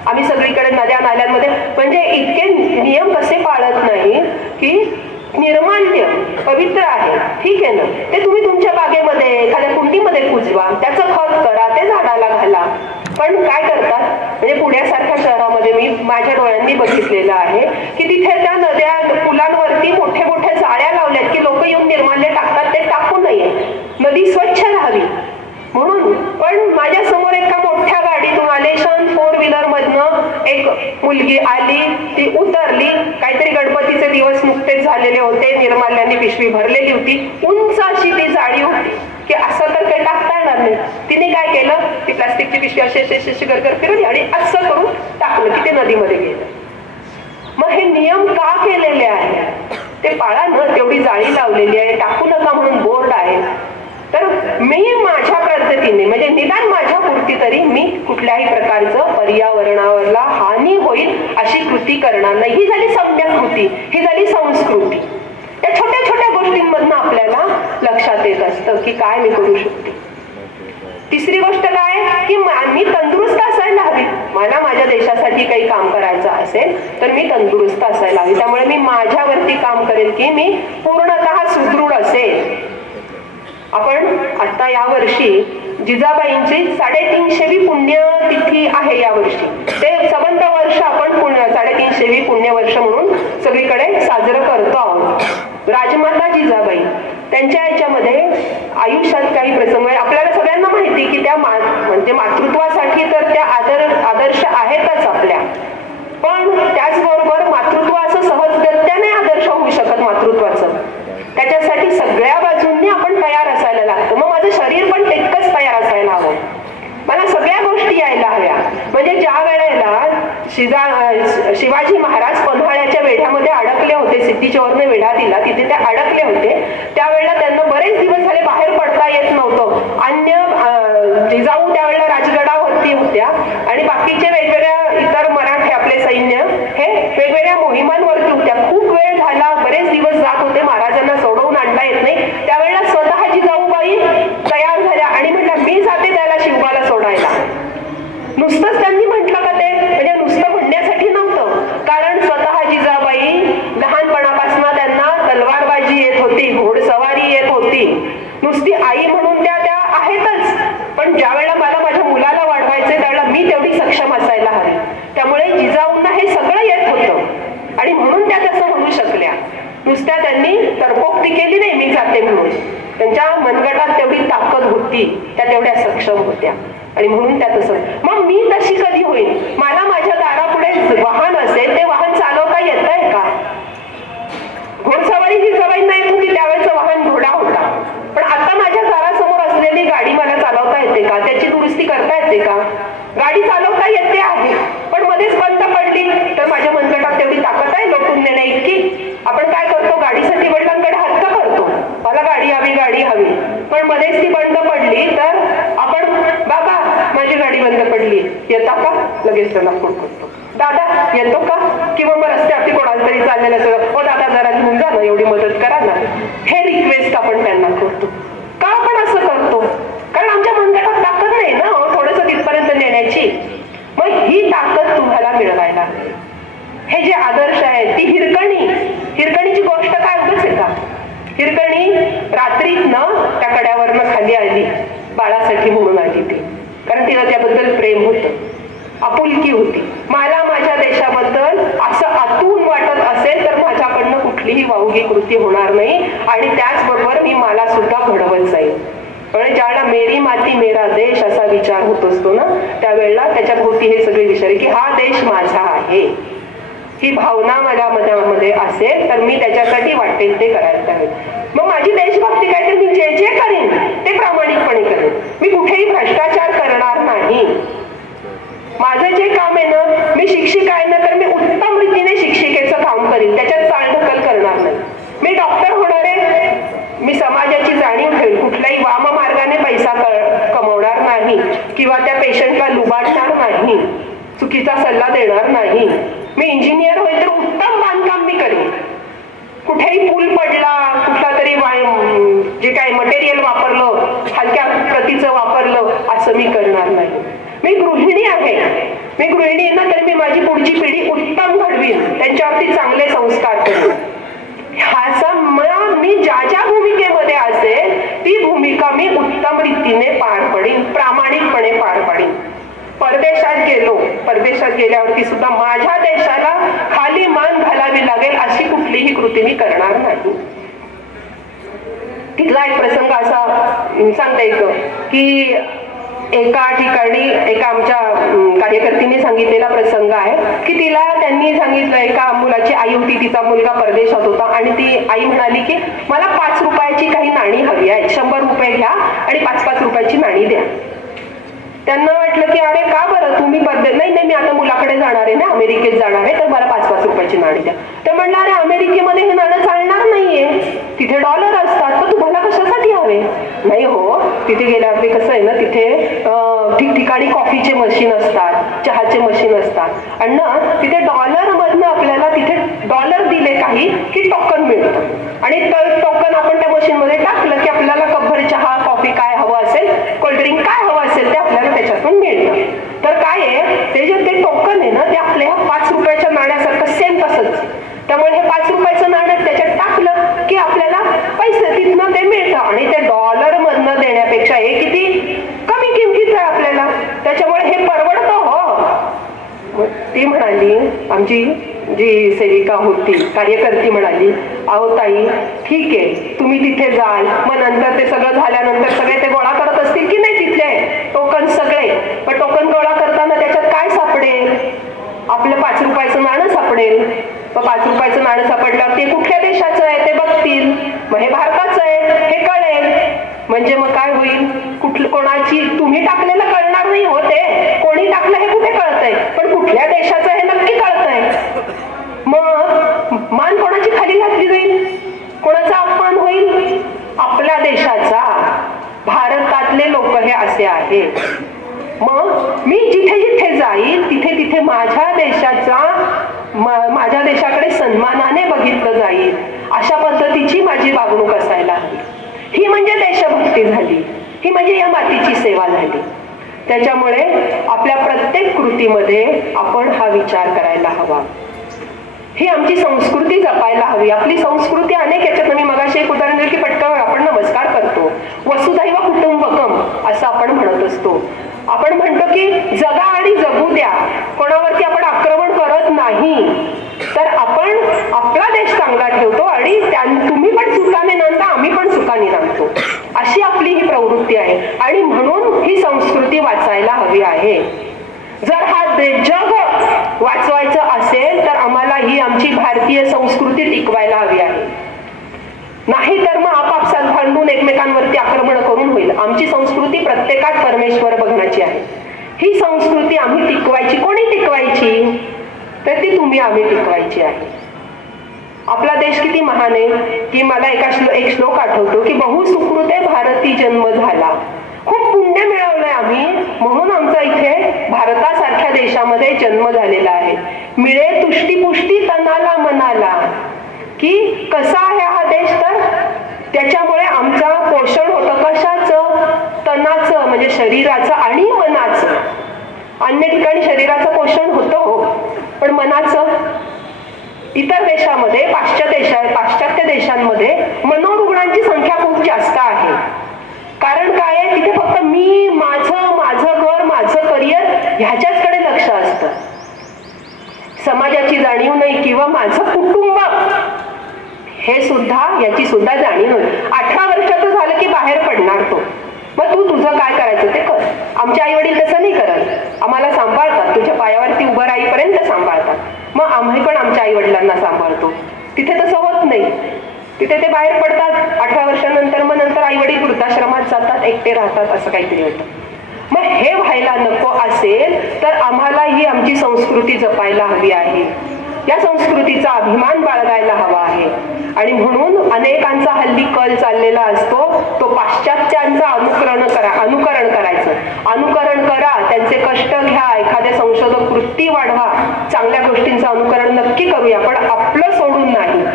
आम्ही सगळीकडे नद्या नाल्यांमध्ये, म्हणजे इतके नियम कसे पाळत नाही की निर्माल्य पवित्र आहे, ठीक आहे ना, ते तुम्ही तुमच्या बागेमध्ये एखाद्या कुंडीमध्ये कुजवा, त्याचं खत करा, ते झाडाला घाला. पण काय करतात? म्हणजे पुण्यासारख्या शहरामध्ये मी माझ्या डोळ्यांनी बघितलेलं आहे की तिथे त्या नद्या पुलांवरती मोठे मोठे जाळ्या लावल्यात की लोक येऊन निर्माल्य टाकतात, ते टाकू नये, नदी स्वच्छ राहावी म्हणून. पण माझ्या समोर एका मोठ्या गाडीतून आलेशान 4 व्हीलर मधनं एक मुलगी आली, ती उतरली. काहीतरी गणपतीचे दिवस नुकतेच झालेले होते, निर्माल्यांनी पिशवी भरलेली होती, उंच अशी ती जाळी होती की असं तर काही टाकता येणार नाही. तिने काय केलं? ती प्लास्टिकची पिशवी अशी गरगर फिरवली आणि असं करून टाकलं की ते नदीमध्ये गेलं. मग हे नियम का केलेले आहे? ते पाळा न. तेवढी जाळी लावलेली आहे, टाकू नका म्हणून बोर्ड आहे. तर मी माझ्या पद्धतीने, म्हणजे निदान माझ्या पुरती तरी मी कुठल्याही प्रकारचं पर्यावरणावरला हानी होईल अशी कृती करणार नाही. ही झाली सम्यक कृती, ही झाली संस्कृती. या छोट्या छोट्या गोष्टींमधनं आपल्याला लक्षात येत असतं की काय मी करू शकते. तिसरी गोष्ट काय की मी तंदुरुस्त असायला हवी. मला माझ्या देशासाठी काही काम करायचं असेल तर मी तंदुरुस्त असायला हवी. त्यामुळे मी माझ्यावरती काम करेल की मी पूर्णतः सुदृढ असेल. आपण आता यावर्षी जिजाबाईंची 350वी पुण्यतिथी आहे यावर्षी. ते सबंध वर्ष आपण 350वी पुण्यवर्ष म्हणून सगळीकडे साजरं करतो आहोत. राजमाता जिजाबाई त्यांच्या याच्यामध्ये आयुष्यात काही प्रसंग, आपल्याला सगळ्यांना माहिती की त्या म्हणजे मातृत्वासाठी तर त्या आदर्श आहेतच आपल्या, पण त्याचबरोबर मातृत्व असं सहजगत्याने आदर्श होऊ शकत मातृत्वाचं. त्याच्यासाठी सगळ्या बाजूंनी आपण तयार असायला लागतं. मग माझं शरीर पण तितकंच तयार असायला हवं. मला सगळ्या गोष्टी यायला हव्या. म्हणजे ज्या वेळेला शिवाजी महाराज पन्हाळ्याच्या वेढ्यामध्ये अडकले होते, सिद्धीचोरने वेढा दिला, तिथे ते अडकले होते, त्यावेळेला त्यांना बरेच दिवस झाले बाहेर पडता येत नव्हतं. जिजाऊ त्यावेळेला राजगडावरती होत्या आणि बाकीचे वेगवेगळ्या इतर मराठे आपले सैन्य हे वेगवेगळ्या मोहिमांवरती होत्या. खूप वेळ झाला, बरेच दिवस जात होते, महाराजांना सोडवून आणता येत नाही. त्यावेळेला स्वतः जिजाऊबाई तयार झाल्या आणि म्हटल्या मी जाते त्याला शिवबाला सोडायला. नुसतंच त्यांनी म्हटलं का ते? म्हणजे नुसतं म्हणण्यासाठी नव्हतं, कारण स्वतः जिजाबाई लहानपणापासून त्यांना तलवारबाजी येत होती, घोडसवारी येत होती. नुसती आई म्हणून त्या आहेतच, पण ज्या वेळेला मला माझ्या मुलाला वाढवायचंय त्यावेळेला मी तेवढी सक्षम असायला हवी. त्यामुळे जिजाऊंना हे सगळं येत होतं आणि म्हणून त्या तसं म्हणू शकल्या. नुसत्या त्यांनी तरपोक्ती केली नाही मी जाते म्हणून, त्यांच्या मनगटात तेवढी ताकद होती, त्या तेवढ्या सक्षम होत्या आणि म्हणून त्या तसं. मग मी तशी कधी होईल? मला माझ्या दारापुढे वाहन असेल, ते वाहन चालवता येत आहे का? घोडसवारी ही सवय नाही होती, त्यावेळेचं वाहन घोडा होता, पण आता माझ्या दारासमोर असलेली गाडी मला चालवता येते का, त्याची दुरुस्ती करता येते का? गाडी चालवता येते आहे, पण मध्येच बंद पडली तर माझ्या मनगटात तेवढी ताकद आहे लोटून नेण्या इतकी? आपण काय करतो, गाडीसाठी वडिलांकडे हट्ट करतो, मला गाडी हवी, पण मध्येच ती बंद पडली तर आपण, बाबा माझी गाडी बंद पडली, येता का? लगेच त्यांना फोन करतो, दादा येतो का? किंवा मग रस्त्यावरती कोणाला तरी चाललेलं असं, ओ दादा जरा घेऊन जा ना, एवढी मदत करा ना. हे रिक्वेस्ट आपण त्यांना करतो. का आपण असं करतो? कारण आमच्या मनगटात ताकद नाही ना थोडंसं तिथपर्यंत नेण्याची. मग ही ताकद तुम्हाला मिळवायला हे जे आदर्श आहे, ती हिरकणीची गोष्ट काय उगाच आहे का? हिरकणी रात्रीतनं त्या कड्यावरनं खाली आली, बाळासाठी म्हणून आली ती, कारण तिला त्याबद्दल प्रेम होतं, आपुलकी होती. मला माझ्या देशाबद्दल असं आतून वाटत असेल तर माझ्याकडनं कुठलीही वावगी कृती होणार नाही, आणि त्याचबरोबर मी मला सुद्धा घडवत जाईल. म्हणजे ज्यावेळेला मेरी माती मेरा देश असा विचार होत असतो ना, त्यावेळेला त्याच्या भोवती हे सगळे विचार की हा देश माझा आहे, ही भावना माझ्या मनामध्ये असेल तर मी त्याच्यासाठी वाटेल ते करायला हवे. मग माझी देशभक्ती काय, तर मी जे करेन ते प्रामाणिकपणे करेन, मी कुठेही भ्रष्टाचार करणार नाही. माझं जे काम आहे ना, मी शिक्षिका आहे ना, तर मी उत्तम रीतीने शिक्षिकेचं काम करीन, त्याच्यात चालढकल करणार नाही. मी डॉक्टर होणार आहे, मी समाजाची जाणीव ठेवेल, कुठल्याही वाम मार्गाने पैसा कमवणार नाही किंवा त्या पेशंटला लुबाडणार नाही, चुकीचा सल्ला देणार नाही. मी इंजिनियर होईल तर उत्तम बांधकाम मी करेन, कुठेही पूल पडला, कुठला तरी जे काही मटेरियल वापरलं, हलक्या प्रतीचं वापरलं, असं मी करणार नाही. मी गृहिणी आहे, मी गृहिणी ना, तर मी माझी पुढची पिढी उत्तम घडवीन, त्यांच्यावरती चांगले संस्कार करेन. ह्याचा मी ज्या भूमिकेमध्ये असेल ती भूमिका मी उत्तम रीतीने पार पडीन, प्रामाणिकपणे पार पडीन. परदेशात गेल्यावरती सुद्धा माझ्या देशाला खाली मान घालावी लागेल अशी कुठलीही कृती मी करणार नाही. तिथला एक प्रसंग असा सांगता येतो की एका ठिकाणी एका आमच्या कार्यकर्तीने सांगितलेला प्रसंग आहे की तिला त्यांनी सांगितलं, एका मुलाची आई होती, तिचा मुलगा परदेशात होता, आणि ती आई म्हणाली की मला 5 रुपयाची काही नाणी हवी आहेत, 100 रुपये घ्या आणि 5-5 रुपयाची नाणी द्या. त्यांना वाटलं की अरे का बरं तुम्ही नाही मी आता मुलाकडे जाणार आहे ना, अमेरिकेत जाणार आहे, तर मला 5-5 रुपयाची नाणी द्या. ते म्हणलं अरे अमेरिकेमध्ये हे नाणं चालणार नाहीये, तिथे डॉलर असतात, तर तुम्हाला कशासाठी हवे? नाही हो, तिथे गेल्यावरती कसं आहे ना, तिथे ठिकठिकाणी कॉफीचे मशीन असतात, चहाचे मशीन असतात, आणि ना तिथे डॉलर मधनं आपल्याला तिथे डॉलर दिले काही की टोकन मिळतं, आणि टोकन आपण त्या मशीन मध्ये टाकलं की आपल्याला कपभर चहा, कॉफी काय हवं असेल, कोल्ड्रिंक काय हवं असेल ते आपल्याला त्याच्यातून मिळतं. तर काय आहे, ते जे ते टोकन आहे ना, ते आपल्या 5 रुपयाच्या नाण्यासारखं सेम तसंच. त्यामुळे हे 5 रुपयाचं नाणं त्याच्यात टाकलं की आपल्याला पैसे तिथनं ते मिळतं, आणि ते डॉलर मधनं देण्यापेक्षा हे किती कमी किमतीचं आहे आपल्याला, त्याच्यामुळे हे परवडतं. हो, ती म्हणाली, आमची जी सेविका होती, कार्यकर्ती म्हणाली, अहो ताई ठीक आहे, तुम्ही तिथे जाल, मग नंतर ते सगळं झाल्यानंतर सगळे ते गोळा करत असतील की नाही तिथले टोकन सगळे, पण टोकन गोळा करताना त्याच्यात काय सापडेल? आपलं 5 रुपयाचं नाणं सापडेल. मग 5 रुपयाचं नाणं सापडल्यावर ते कुठल्या देशाचं आहे ते बघतील, मग हे भारताचं आहे हे कळेल. म्हणजे मग काय होईल, कोणाची तुम्ही टाकलेलं कळणार नाही होते, कोणी टाकलं हे कुठे कळतंय, पण कुठल्या देशाचं हे नक्की कळतंय. मग मान कोणाची खाली घातली जाईल, कोणाचा अपमान होईल? आपल्या देशाचा. भारतातले लोक हे असे आहेत. मग मी जिथे जिथे जाईल तिथे तिथे माझ्या देशाकडे सन्मानाने बघितलं जाईल, अशा पद्धतीची माझी वागणूक असायला हवी. ही म्हणजे देशभक्ती झाली, ही म्हणजे या मातीची सेवा झाली. त्याच्यामुळे आपल्या प्रत्येक कृतीमध्ये आपण हा विचार करायला हवा, ही आमची संस्कृती जपायला हवी. आपली संस्कृती अनेक याच्यात, मी मगाशी एक उदाहरण दिलं की पटकन आपण नमस्कार करतो, वसुधैव कुटुंबकम असं आपण म्हणत असतो. आपण म्हणतो की जगा आणि जगू द्या, कोणावरती आपण आक्रमण करत नाही, तर आपण आपला देश चांगला ठेवतो आणि तुम्ही पण सुखाने नांदता, आम्ही पण सुखाने नांदतो, अशी आपली ही प्रवृत्ती आहे. आणि म्हणून ही संस्कृती वाचायला हवी आहे. जर हा जग वाचवायचं असेल तर आम्हाला ही आमची भारतीय संस्कृती टिकवायला हवी आहे. नाही तर मग आपापसात भांडून एकमेकांवरती आक्रमण करून होईल. आमची संस्कृती प्रत्येकात परमेश्वर बघण्याची आहे. ही संस्कृती आम्ही टिकवायची. कोणी टिकवायची? तर ती तुम्ही आम्ही टिकवायची आहे. आपला देश किती महान आहे की मला एक श्लोक आठवतो की बहु सुकृते भारती जन्म झाला. खूप पुण्य मिळवलंय आम्ही, म्हणून आमचा इथे भारतासारख्या देशामध्ये जन्म झालेला आहे. मिळे तुष्टी पुष्टी तनाला मनाला, की कसा आहे हा देश, तर त्याच्यामुळे आमचं पोषण होतं. कशाचं? तनाचं म्हणजे शरीराचं आणि मनाचं. अन्य ठिकाणी शरीराचं पोषण होतं हो, पण मनाचं इतर देशामध्ये पाश्चात्य देशांमध्ये मनोरुग्णांची संख्या खूप जास्त आहे. कारण काय आहे? तिथे फक्त मी, माझं घर, माझं करिअर ह्याच्याचकडे लक्ष असतं. समाजाची जाणीव नाही किंवा माझं कुटुंब हे सुद्धा, याची सुद्धा जाणीव नाही. 18 वर्षाचं झालं की बाहेर पडणार तो. मग तू तुझं काय करायचं ते कर. आमचे आई वडील तसं नाही करत. आम्हाला सांभाळतात, तुझ्या पायावरती उभं राहीपर्यंत सांभाळतात. मग आम्ही पण आमच्या आई वडिलांना सांभाळतो. तिथे तसं होत नाही. तिथे ते बाहेर पडतात 18 वर्षानंतर. मग नंतर आई वडील वृद्धाश्रमात जातात, एकटे राहतात, असं काहीतरी होतं. मग हे व्हायला नको असेल तर आम्हाला ही आमची संस्कृती जपायला हवी आहे. या संस्कृतीचा अभिमान बाळगायला हवा आहे. आणि म्हणून अनेकांचा हल्ली कल चाललेला असतो तो पाश्चात्यांचा अनुकरण करायचं. अनुकरण करा, त्यांचे कष्ट घ्या, एखाद्या संशोधक वृत्ती वाढवा, चांगल्या गोष्टींचं अनुकरण नक्की करूया, पण आपलं सोडून नाही.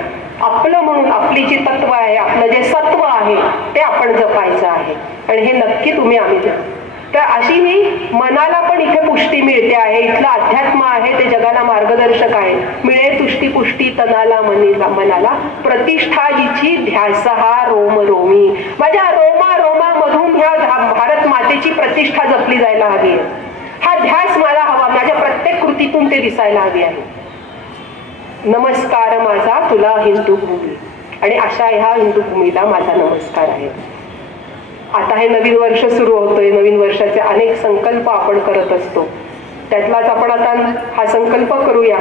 आपलं म्हणून आपली जी तत्व आहे, आपलं जे सत्व आहे ते आपण जपायचं आहे. आणि हे नक्की तुम्ही आम्ही जपू. तर अशी ही मनाला पण इथे पुष्टी मिळते आहे. इथलं अध्यात्म आहे ते जगाला मार्गदर्शक आहे. मिळे तुष्टी पुष्टी तनाला मनाला, प्रतिष्ठा जिची ध्यासहा रोम रोमी. माझ्या रोमा रोमामधून ह्या भारत मातेची प्रतिष्ठा जपली जायला हवी आहे. हा ध्यास मला हवा. माझ्या प्रत्येक कृतीतून ते दिसायला हवी आहे. नमस्कार माझा तुला हिंदू भूमी. आणि अशा ह्या हिंदू भूमीला माझा नमस्कार आहे. आता हे नवीन वर्ष सुरू होतोय. नवीन वर्षाचे अनेक संकल्प आपण करत असतो. त्यातलाच आपण आता हा संकल्प करूया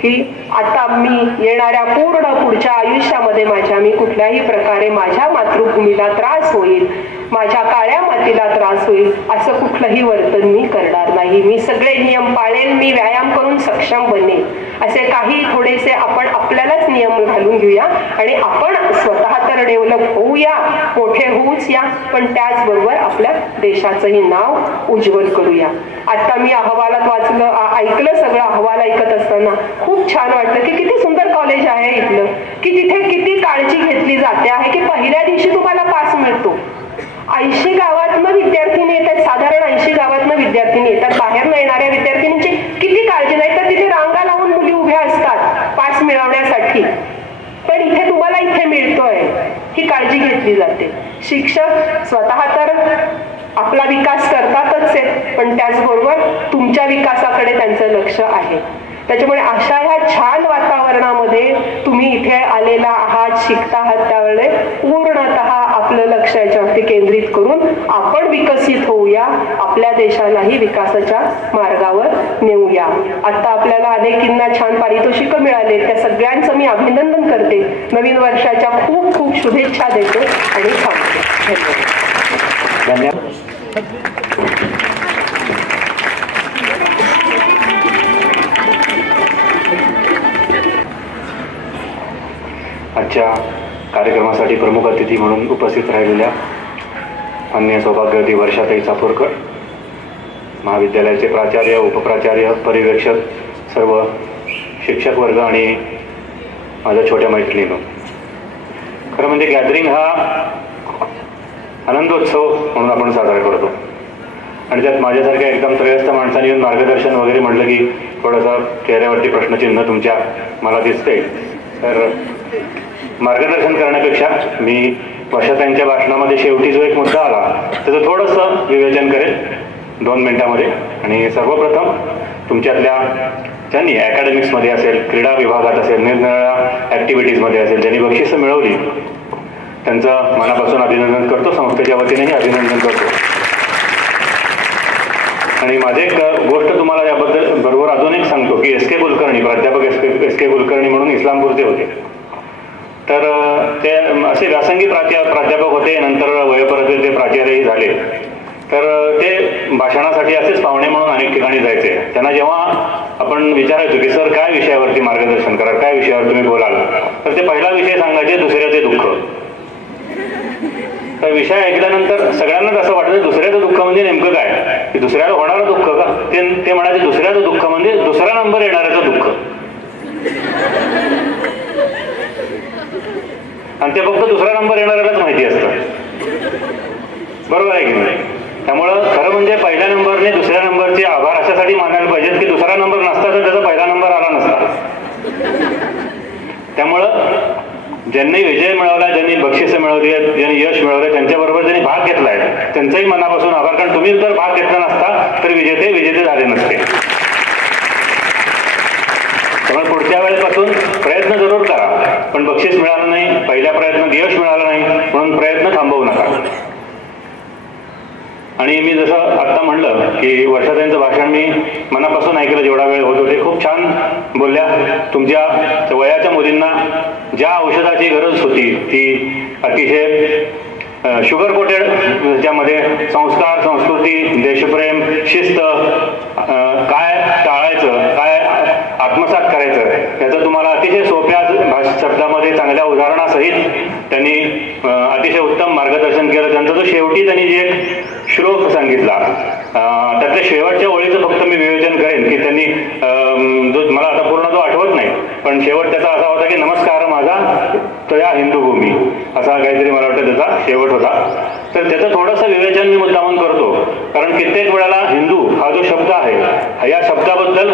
की आता मी येणाऱ्या पूर्ण पुढच्या आयुष्यामध्ये मी कुठल्याही प्रकारे माझ्या मातृभूमीला त्रास होईल, माझ्या काळ्या मातीला त्रास होईल असं कुठलंही वर्तन मी करणार नाही. मी सगळे नियम पाळेल. मी व्यायाम करून सक्षम बनेल. असे काही थोडेसे आपण आपल्यालाच नियम घालून घेऊया आणि आपण स्वतः तर डेव्हलप होऊया, मोठे होऊच या, पण त्याचबरोबर आपल्या देशाचंही नाव उज्ज्वल करूया. आता मी अहवालात वाचलं, ऐकलं, सगळं अहवाल ऐकत असताना खूप छान वाटलं की किती सुंदर कॉलेज आहे इथलं, की जिथे किती काळजी घेतली जाते आहे की पहिल्या दिवशी तुम्हाला पास मिळतो. 80 गावातनं विद्यार्थिनी येतात, साधारण 80 गावातनं विद्यार्थिनी येतात. बाहेर न येणाऱ्या विद्यार्थिनींची किती काळजी नाही, तर तिथे रांगा लावून मुली उभ्या असतात पास मिळवण्यासाठी. पण इथे तुम्हाला इथे मिळतोय, ही काळजी घेतली जाते. शिक्षक स्वतः तर आपला विकास करतातच आहेत, पण त्याचबरोबर तुमच्या विकासाकडे त्यांचं लक्ष आहे. त्याच्यामुळे अशा ह्या छान वातावरणामध्ये तुम्ही इथे आलेला आहात, शिकता आहात, त्यावेळेस पूर्णतः आपलं लक्ष याच्यावरती केंद्रित करून आपण विकसित होऊया, आपल्या देशालाही विकासाच्या मार्गावर नेऊया. आता आपल्याला अनेकींना छान पारितोषिकं मिळाले, त्या सगळ्यांचं मी अभिनंदन करते. नवीन वर्षाच्या खूप खूप शुभेच्छा देते आणि थांबते. धन्यवाद. आजच्या कार्यक्रमासाठी प्रमुख अतिथी म्हणून उपस्थित राहिलेल्या माननीय सौभाग्यवती वर्षाताई चापूरकर, महाविद्यालयाचे प्राचार्य, उपप्राचार्य, पर्यवेक्षक, सर्व शिक्षक वर्ग आणि माझ्या छोट्या मैत्रिणींनो, खरं म्हणजे गॅदरिंग हा आनंदोत्सव म्हणून आपण साजरा करतो आणि त्यात माझ्यासारख्या एकदम त्रयस्थ माणसाने येऊन मार्गदर्शन वगैरे म्हटलं की थोडासा चेहऱ्यावरती प्रश्नचिन्ह तुमच्या मला दिसते. तर मार्गदर्शन करण्यापेक्षा मी वर्षाताईंच्या भाषणामध्ये शेवटी जो एक मुद्दा आला त्याचं थोडंसं विवेचन करेल 2 मिनिटांमध्ये. आणि सर्वप्रथम तुमच्यातल्या ज्यांनी अकॅडमिक्समध्ये असेल, क्रीडा विभागात असेल, निरनिराळ्या ॲक्टिव्हिटीजमध्ये असेल, ज्यांनी बक्षिसं मिळवली त्यांचं मनापासून अभिनंदन करतो. संस्थेच्या वतीनेही अभिनंदन करतो. आणि माझी एक गोष्ट तुम्हाला याबद्दल बरोबर अजून एक सांगतो की एस के कुलकर्णी, प्राध्यापक एस के कुलकर्णी म्हणून इस्लामपूरचे होते. तर ते असे व्यासंगी प्राध्यापक होते, नंतर वयोपरत ते प्राचार्यही झाले. तर ते भाषणासाठी असेच पाहुणे म्हणून अनेक ठिकाणी जायचे. त्यांना जेव्हा आपण विचारायचो की सर काय विषयावरती मार्गदर्शन कराल, काय विषयावर तुम्ही बोलाल, तर ते पहिला विषय सांगायचे दुसऱ्याचे दुःख. तर विषय ऐकल्यानंतर सगळ्यांनाच असं वाटतं दुसऱ्याचं दुःख म्हणजे नेमकं काय, की दुसऱ्याला होणारं दुःख का. ते म्हणायचे दुसऱ्याचं दुःख म्हणजे दुसरा नंबर येणाऱ्याचं दुःख. आणि ते फक्त दुसरा नंबर येणाऱ्यालाच माहिती असतं. बरोबर आहे की नाही. त्यामुळं खरं म्हणजे पहिल्या नंबरने दुसऱ्या नंबरचे आभार अशासाठी मानायला पाहिजेत की दुसरा नंबर नसता तर त्याचा पहिला नंबर आला नसता. त्यामुळं ज्यांनी विजय मिळवला, ज्यांनी बक्षिसं मिळवली आहेत, ज्यांनी यश मिळवलं, त्यांच्याबरोबर ज्यांनी भाग घेतलाय त्यांचाही मनापासून आभार. कारण तुम्ही जर भाग घेतला नसता तर विजेते झाले नसते. त्यामुळे पुढच्या वेळेपासून प्रयत्न जरूर करा, पण बक्षीस मिळालं नाही, पहिल्या प्रयत्नात यश मिळालं नाही म्हणून प्रयत्न थांबवू नका. आणि मी जसं आत्ता म्हणलं की वर्षाताईंचं भाषण मी मनापासून ऐकलं जेवढा वेळ होत होते. खूप छान बोलल्या. तुमच्या वयाच्या मुलींना ज्या औषधाची गरज होती ती अतिशय शुगर कोटेड, ज्यामध्ये संस्कार, संस्कृती, देशप्रेम, शिस्त, काय टाळायचं, काय आत्मसात करायचं याचं तुम्हाला अतिशय सोप्या शब्दामध्ये चांगल्या उदाहरणासहित त्यांनी अतिशय उत्तम मार्गदर्शन केलं. त्यांचा जो शेवटी त्यांनी जे एक श्लोक सांगितला त्यातल्या शेवटच्या ओळीचं फक्त मी विवेचन करेन की त्यांनी जो मला आता पूर्ण तो आठवत नाही, पण शेवट त्याचा असा होता की नमस्कार माझा तया हिंदू भूमी, असा काहीतरी मला वाटतं त्याचा शेवट होता. तर त्याचं थोडंसं विवेचन मी मुद्दामून करतो, कारण कित्येक वेळेला हिंदू हा जो शब्द आहे या शब्दाबद्दल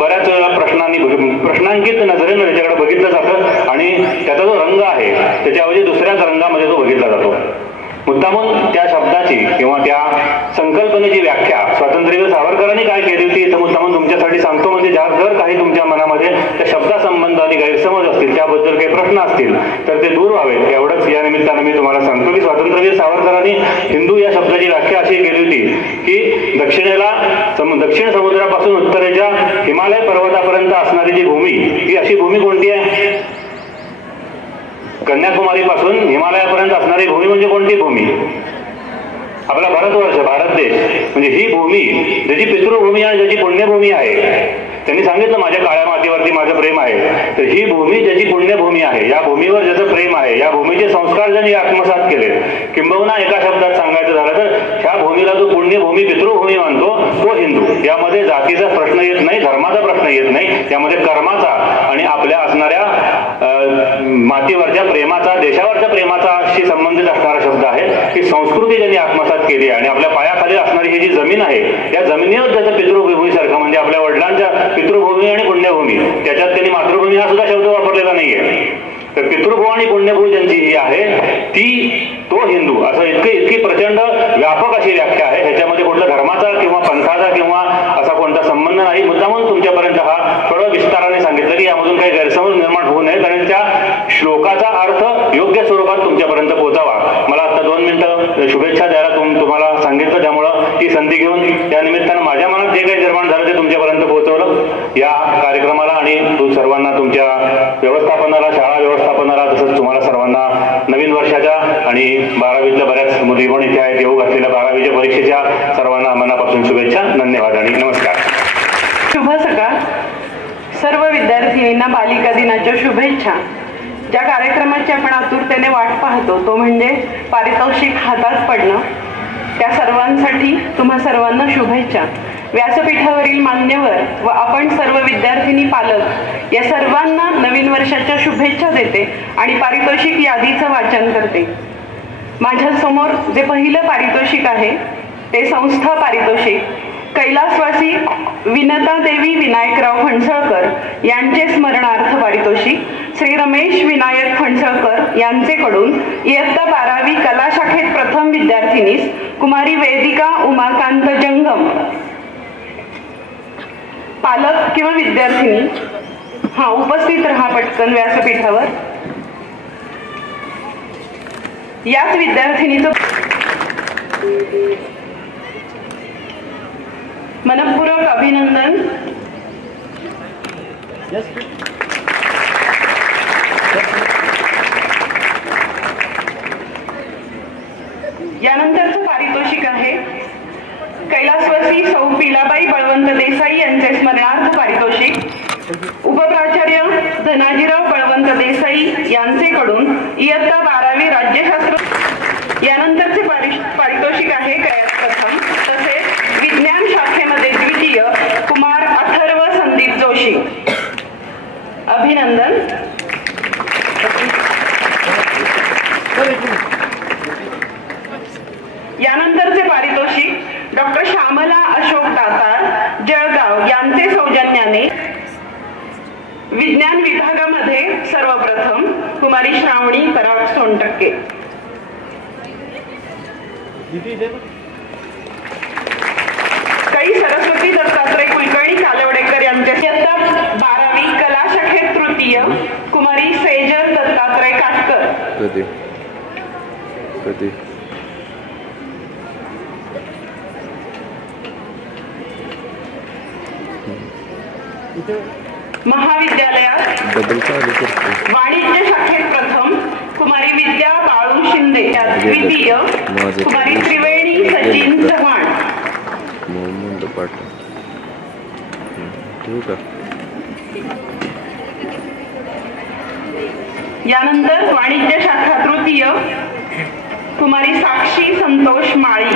बऱ्याच वेळा प्रश्नांकित नजरेनं त्याच्याकडे बघितलं जातं आणि त्याचा जो रंग आहे त्याच्याऐवजी दुसऱ्याच रंगामध्ये तो बघितला जातो. मुद्दामून त्या शब्दाची किंवा त्या संकल्पनेची व्याख्या स्वातंत्र्यवीर सावरकरांनी काय केली होती इथं मुद्दामून तुमच्यासाठी सांगतो. म्हणजे जर काही तुमच्या मनामध्ये त्या शब्दासंबंधाने गैरसमज असतील, त्याबद्दल काही प्रश्न असतील तर ते दूर व्हावेत एवढंच या निमित्तानं मी तुम्हाला सांगतो की स्वातंत्र्यवीर सावरकरांनी हिंदू या शब्दाची व्याख्या अशी केली होती की दक्षिण समुद्रापासून उत्तरेच्या हिमालय पर्वतापर्यंत असणारी जी भूमी ही अशी भूमी कोणती आहे. कन्याकुमारी पासून हिमालयापर्यंत असणारी भूमी म्हणजे कोणती भूमी. आपला भारतवर्ष, भारत देश म्हणजे ही भूमी ज्याची पितृभूमी आणि ज्याची पुण्यभूमी आहे. त्यांनी सांगितलं माझ्या काळ्या मातीवरती माझं प्रेम आहे. तर ही भूमी ज्याची पुण्यभूमी आहे, या भूमीवर ज्याचं प्रेम आहे, या भूमीचे संस्कार ज्यांनी आत्मसात केले, किंबहुना एका शब्दात सांगायचं झालं तर ह्या भूमीला जो पुण्यभूमी पितृभूमी मानतो तो हिंदू. यामध्ये जातीचा प्रश्न येत नाही, धर्माचा प्रश्न येत नाही, यामध्ये कर्माचा आणि आपल्या असणाऱ्या मातीवरच्या प्रेमाचा, देशावरच्या प्रेमाचा शी संबंधित असणारा शब्द आहे की संस्कृती ज्यांनी आत्मसात केली आणि आपल्या पायाखाली असणारी ही जी जमीन आहे या जमिनीवर त्याचं पितृभूमीसारखं म्हणजे आपल्या वडिलांच्या पितृभूमी आणि पुण्यभूमी, त्याच्यात त्यांनी मातृभूमी हा सुद्धा शब्द वापरलेला नाहीये. तर पितृभू आणि पुण्यभू ज्यांची ही आहे तो हिंदू, असं इतकी प्रचंड व्यापक अशी व्याख्या आहे. ह्याच्यामध्ये कुठला धर्माचा किंवा पंथाचा किंवा असा कोणता संबंध नाही. मुद्दामून तुमच्यापर्यंत हा थोडं विस्ताराने सांगितलं की यामधून काही गैरसमज निर्माण होऊ नये, कारण त्या श्लोकाचा अर्थ योग्य स्वरूपात तुमच्यापर्यंत पोहोचावा. मला आता 2 मिनिटं शुभेच्छा द्यायला तुम्हाला सांगितलं, त्यामुळं ही संधी घेऊन त्या निमित्तानं माझ्या मनात जे काही निर्माण झालं ते तुमच्यापर्यंत पोहोचवलं. या कार्यक्रमाला आणि सर्वांना तुमच्या व्यवस्थापनाला, शाळा व्यवस्थापनाला, तसंच तुम्हाला सर्वांना नवीन वर्षाच्या आणि 12वीतल्या बऱ्याच मुली पण इथे आहेत, येऊ घातलेल्या 12वीच्या परीक्षेच्या सर्वांना मनापासून शुभेच्छा, धन्यवाद आणि नमस्कार. शुभ सकाळ. सर्व विद्यार्थिनींना बालिका दिनाच्या शुभेच्छा. ज्या कार्यक्रमाची आपण आतुरतेने वाट पाहतो तो म्हणजे पारितोषिक हातात पडणं. त्या सर्वांसाठी तुम्हा सर्वांना शुभेच्छा. व्यासपीठावरील मान्यवर व आपण सर्व विद्यार्थिनी, पालक या सर्वांना नवीन वर्षाच्या शुभेच्छा देते आणि पारितोषिक यादीचं वाचन करते. माझ्या समोर जे पहिलं पारितोषिक आहे ते संस्था पारितोषिक कैलासवासी विनता देवी विनायकराव फणसळकर यांचे स्मरणार्थ पारितोषिक श्री रमेश विनायक फणसळकर यांचेकडून इयत्ता 12वी कला शाखेत प्रथम विद्यार्थिनीस कुमारी वेदिका उमाकांत जंगम. पालक किंवा विद्यार्थिनी उपस्थित राहा पटकन व्यासपीठावर. याच विद्यार्थिनीचं मनपूर्वक अभिनंदन. प्राध्यापिका सौ पिलाबाई बळवंत देसाई यांचे स्मरणार्थ पारितोषिक, उपप्राचार्य धनाजीराव बळवंत देसाई यांचेकडून इयत्ता 12वी राज्यशास्त्र यानंतरचे पारितोषिक आहे गयात प्रथम, तसेच विज्ञान शाखेमध्ये द्वितीय कुमार अथर्व संदीप जोशी. अभिनंदन. यानंतरचे पारितोषिक डॉक्टर श्यामला अशोक दातार जळगाव यांचे सौजन्याने विज्ञान विभागामध्ये सर्वप्रथम कुमारी श्रावणी पराग सोनटक्के. कै सरस्वती दत्तात्रय कुलकर्णी कालवडेकर यांच्या इयत्ता 12वी कला शाखेत तृतीय कुमारी सेजल दत्तात्रय काटकर. महाविद्यालयात वाणिज्य शाखेत प्रथम कुमारी विद्या बाळू शिंदे, द्वितीय कुमारी त्रिवेणी सचिन चव्हाण. यानंतर वाणिज्य शाखा तृतीय कुमारी साक्षी संतोष माळी.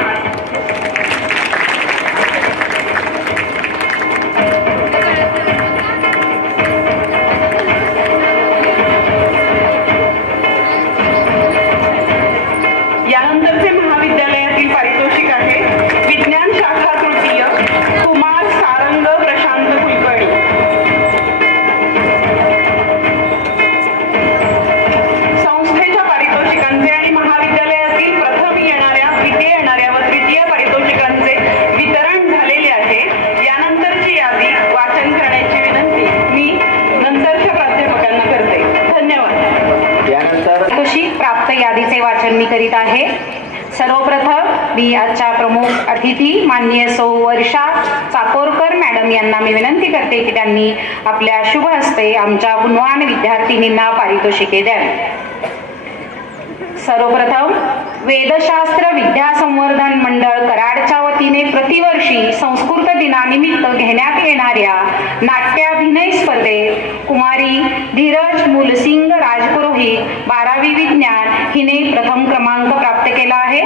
यानंतरचे महाविद्यालयातील पारितोषिक आहे विज्ञान शाखा तृतीय कुमार सारंग प्रशांत कुलकर्णी. संस्थेच्या पारितोषिकांचे आणि महाविद्यालयातील प्रथम येणाऱ्या, द्वितीय येणाऱ्या व तृतीय पारितोषिकांचे वितरण झालेले आहे. यानंतरची यादी वाचन करण्याची विनंती मी नंतरच्या प्राध्यापकांना करते. धन्यवाद. यानंतर पारितोषिक प्राप्त यादीचे वाचन मी करीत आहे. सर्वप्रथम मी आजच्या प्रमुख अतिथी माननीय सौ वर्षा चापोरकर मॅडम यांना मी विनंती करते की त्यांनी आपल्या शुभ हस्ते आमच्या गुणवान विद्यार्थिनींना पारितोषिके द्यावी. सर्वप्रथम वेदशास्त्र विद्या संवर्धन मंडळ कराडच्या वतीने प्रतिवर्षी संस्कृत दिनानिमित्त घेण्यात येणाऱ्या नाट्याभिनय स्पर्धेत कुमारी धीरज मुलसिंग राजपुरोहित 12वी विज्ञान हिने प्रथम क्रमांक प्राप्त केला आहे.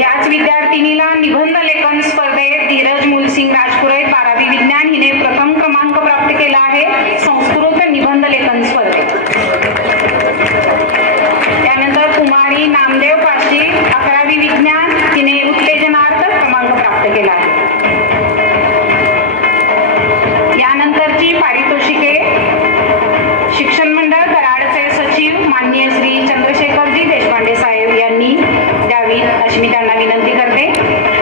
याच विद्यार्थिनीला निबंध लेखन स्पर्धेत धीरज मुलसिंग राजपुरोहित 12वी विज्ञान हिने प्रथम क्रमांक प्राप्त केला आहे संस्कृत निबंध लेखन स्पर्धेत. त्यानंतर कुमारी नामदेव पाशी 11वी विज्ञान हिने उत्तेजनार्थ क्रमांक प्राप्त केला आहे. यानंतरची पारितोषिके शिक्षण मंडळ कराडचे सचिव माननीय श्री चंद्रशेखरजी देशपांडे साहेब यांनी द्यावी अशी मी त्यांना विनंती करते.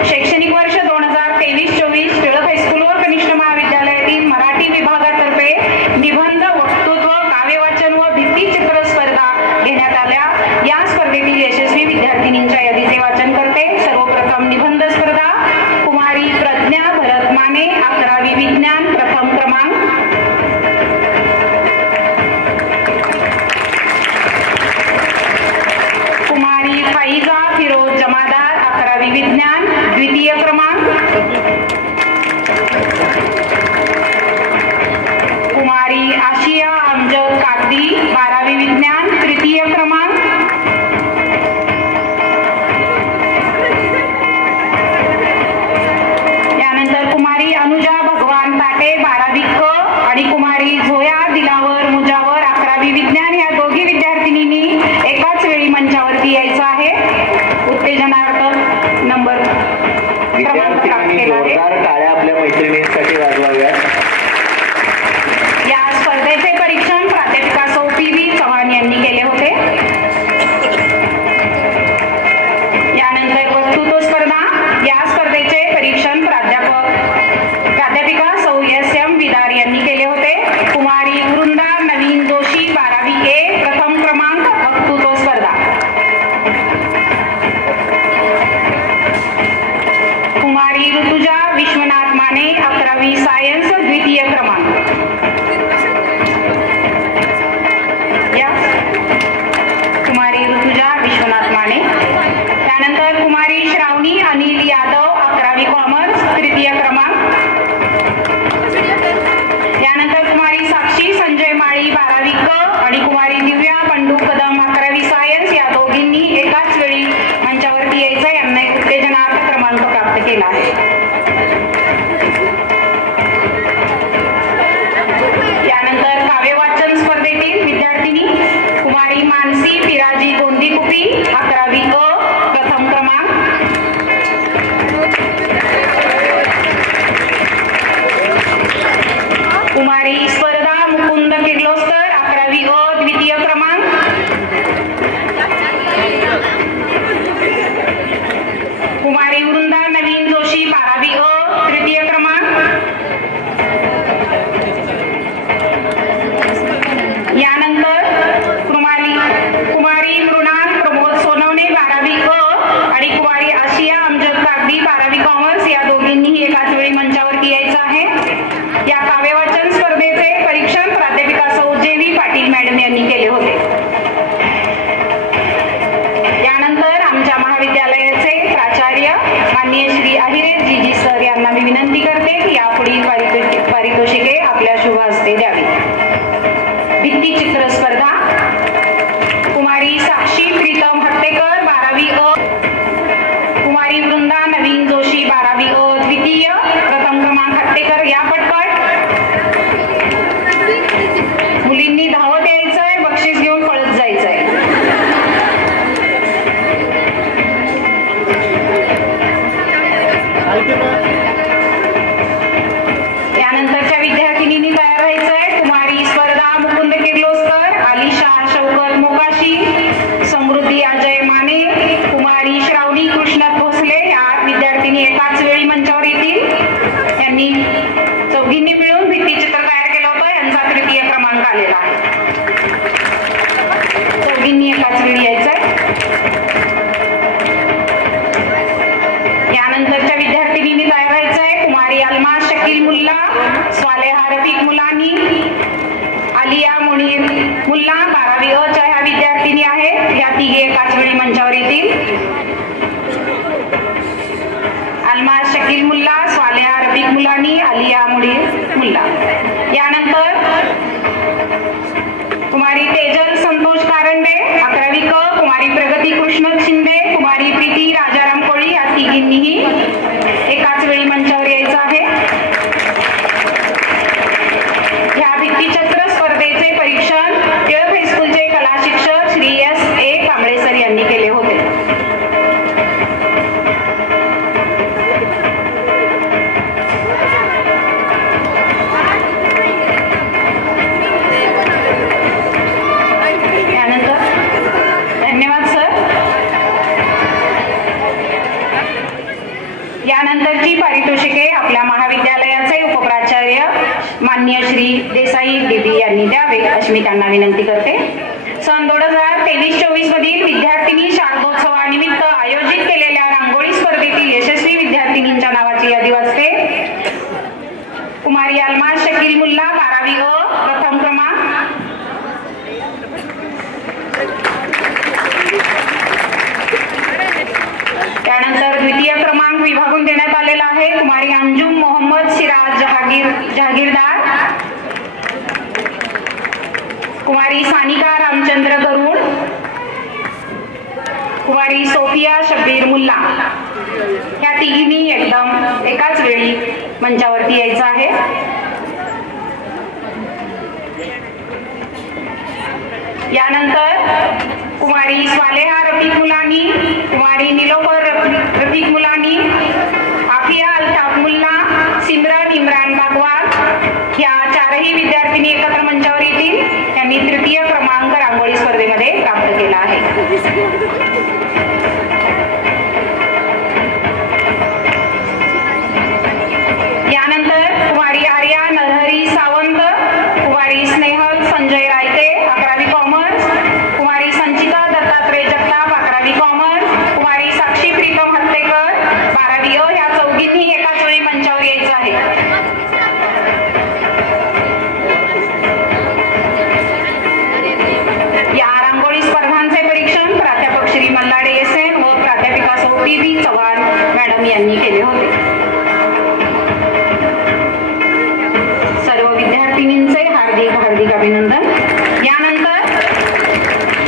शैक्षणिक वर्ष 2023-24 टिळक हायस्कूल व कनिष्ठ महाविद्यालयातील मराठी विभागातर्फे निबंध, वक्तृत्व, काव्यवाचन व भित्तिचित्र स्पर्धा घेण्यात आल्या. या स्पर्धेतील यशस्वी विद्यार्थिनींच्या यादीचे वाचन करते. सर्वप्रथम निबंध स्पर्धा कुमारी प्रज्ञा भरत माने 11वी विज्ञान प्रथम क्रमांक. कुमारी फाइजा फिरोज जमादार 11वी विज्ञान द्वितीय क्रमांक. कुमारी आशिया अमजद काकदी 12वी विज्ञान तृतीय क्रमांक. यानंतर कुमारी अनुजा भगवान ताटे 12वी क आणि कुमारी झोया दिलावर मुजावर 11वी विज्ञान या दोघी विद्यार्थिनींनी एकाच वेळी मंचावरती यायचं आहे. उत्तेजनार्थ नंबर क्रमांक प्राप्त केला आहे. जोरदार टाळ्या आपल्या मैत्रिणींसाठी वाजवाव्यात. या स्पर्धेचे परीक्षण प्राध्यापिका सौ पी.व्ही. चव्हाण यांनी केले होते. यानंतर वक्तृत्व स्पर्धा. या स्पर्धेचे परीक्षण प्राध्यापिका सौ एस.एम. विदार यांनी केले होते. कुमारी वृंदा नवीन जोशी 12वी ए प्रथम क्रमांक वक्तृत्व स्पर्धा. कुमारी ऋतुजा विश्वनाथ माने 11वी सायन्स द्वितीय क्रमांक. महाविद्यालयाचे प्राचार्य माननीय श्री अहिरे जी सर यांना मी विनंती करते की यापुढील पारितोषिके आपल्या शुभ हस्ते द्यावी. भित्तिचित्र स्पर्धा कुमारी साक्षी प्रीतम हत्तेकर 12वी अ, कुमारी वृंदा नवीन जोशी 12वी अ द्वितीय, प्रथम क्रमांक हत्तेकर या पटपट. मुलींनी धावत यायचंय, बक्षीस घेऊन पळत जायचंय. यानंतरच्या विद्यार्थिनींनी तयार व्हायचंय. कुमारी स्पर्धा मुकुंद किर्लोस्कर, आलिशा शौकत मोकाशी, समृद्धी अजय माने, कुमारी श्रावणी कृष्ण भोसले या विद्यार्थिनी एकाच वेळी मंचावर येतील. यांनी चौघींनी मिळून भित्तिचित्र तयार केलं होतं, यांचा तृतीय क्रमांक आलेला आहे. चौघींनी एकाच वेळी यायचंय. यानंतरच्या विद्यार्थिनींनी तयार व्हायचंय. कुमारी अलमास शकील मुल्ला, स्वालेहा रफिक मुलानी, आलिया मुनीर मुल्ला 12वी अ च्या ह्या विद्यार्थिनी आहेत. या तिघे एकाच वेळी मंचावर येतील. अलमास शकील मुल्ला, स्वालेहा रफिक मुलानी, आलिया मुनीर मुल्ला. यानंतर कुमारी तेजल संतोष कारंडे 11वी क, कुमारी प्रगती कृष्ण शिंदे, कुमारी प्रीती राजाराम कोळी या तिघींनीही एकाच वेळी मंचावर यायचं आहे. ह्या भित्तिचित्र स्पर्धेचे परीक्षण टिळक हायस्कूलचे कला शिक्षक श्री S.A. कांबळे सर यांनी केले होते. धन्यवाद सर. यानंतरची पारितोषिके आपल्या महाविद्यालयाचे उपप्राचार्य माननीय श्री देसाई डीबी यांनी द्यावे अशी मी त्यांना विनंती करते. सन 2023-24 मधील विद्यार्थिनी शारदोत्सवानिमित्त आयोजित केलेल्या रांगोळी स्पर्धेतील यशस्वी विद्यार्थिनींच्या नावाची यादी वाचते. कुमारी अलमास शकील मुल्ला 12वी अ प्रथम क्रमांक, त्यानंतर द्वितीय क्रमांक विभागून देण्यात आलेला आहे. कुमारी अंजुम मोहम्मद सिराज जहागीरदार, कुमारी सानिका रामचंद्र गरुड, कुमारी सोफिया शब्बीर मुल्ला. ह्या तिघींनी एकदम एकाच वेळी मंचावरती यायचं आहे. यानंतर कुमारी स्वालेहा रफिक मुलानी, कुमारी निलोफर रफिक मुलानी, आफिया अल्ताफ मुल्ला, सिमरन इम्रान बागवाल या चारही विद्यार्थिनी एकत्र मंचावर येतील. त्यांनी तृतीय क्रमांक रांगोळी स्पर्धेमध्ये प्राप्त केला आहे. यानंतर कुमारी आर्या नरहरी सावंत, कुमारी स्नेहल संजय रायते 11वी कॉमर्स, कुमारी संचिता दत्तात्रय जगताप 11वी कॉमर्स, कुमारी साक्षी प्रीतम हत्तेकर 12वी अ ह्या चौघींनी एकाच वेळी मंचावर यायचं आहे. या रांगोळी स्पर्धांचे परीक्षण प्राध्यापक श्री मल्लाडे SN व प्राध्यापिका सौ PB चव्हाण मॅडम यांनी केले होते. सर्व विद्यार्थिनींचे हार्दिक हार्दिक अभिनंदन. यानंतर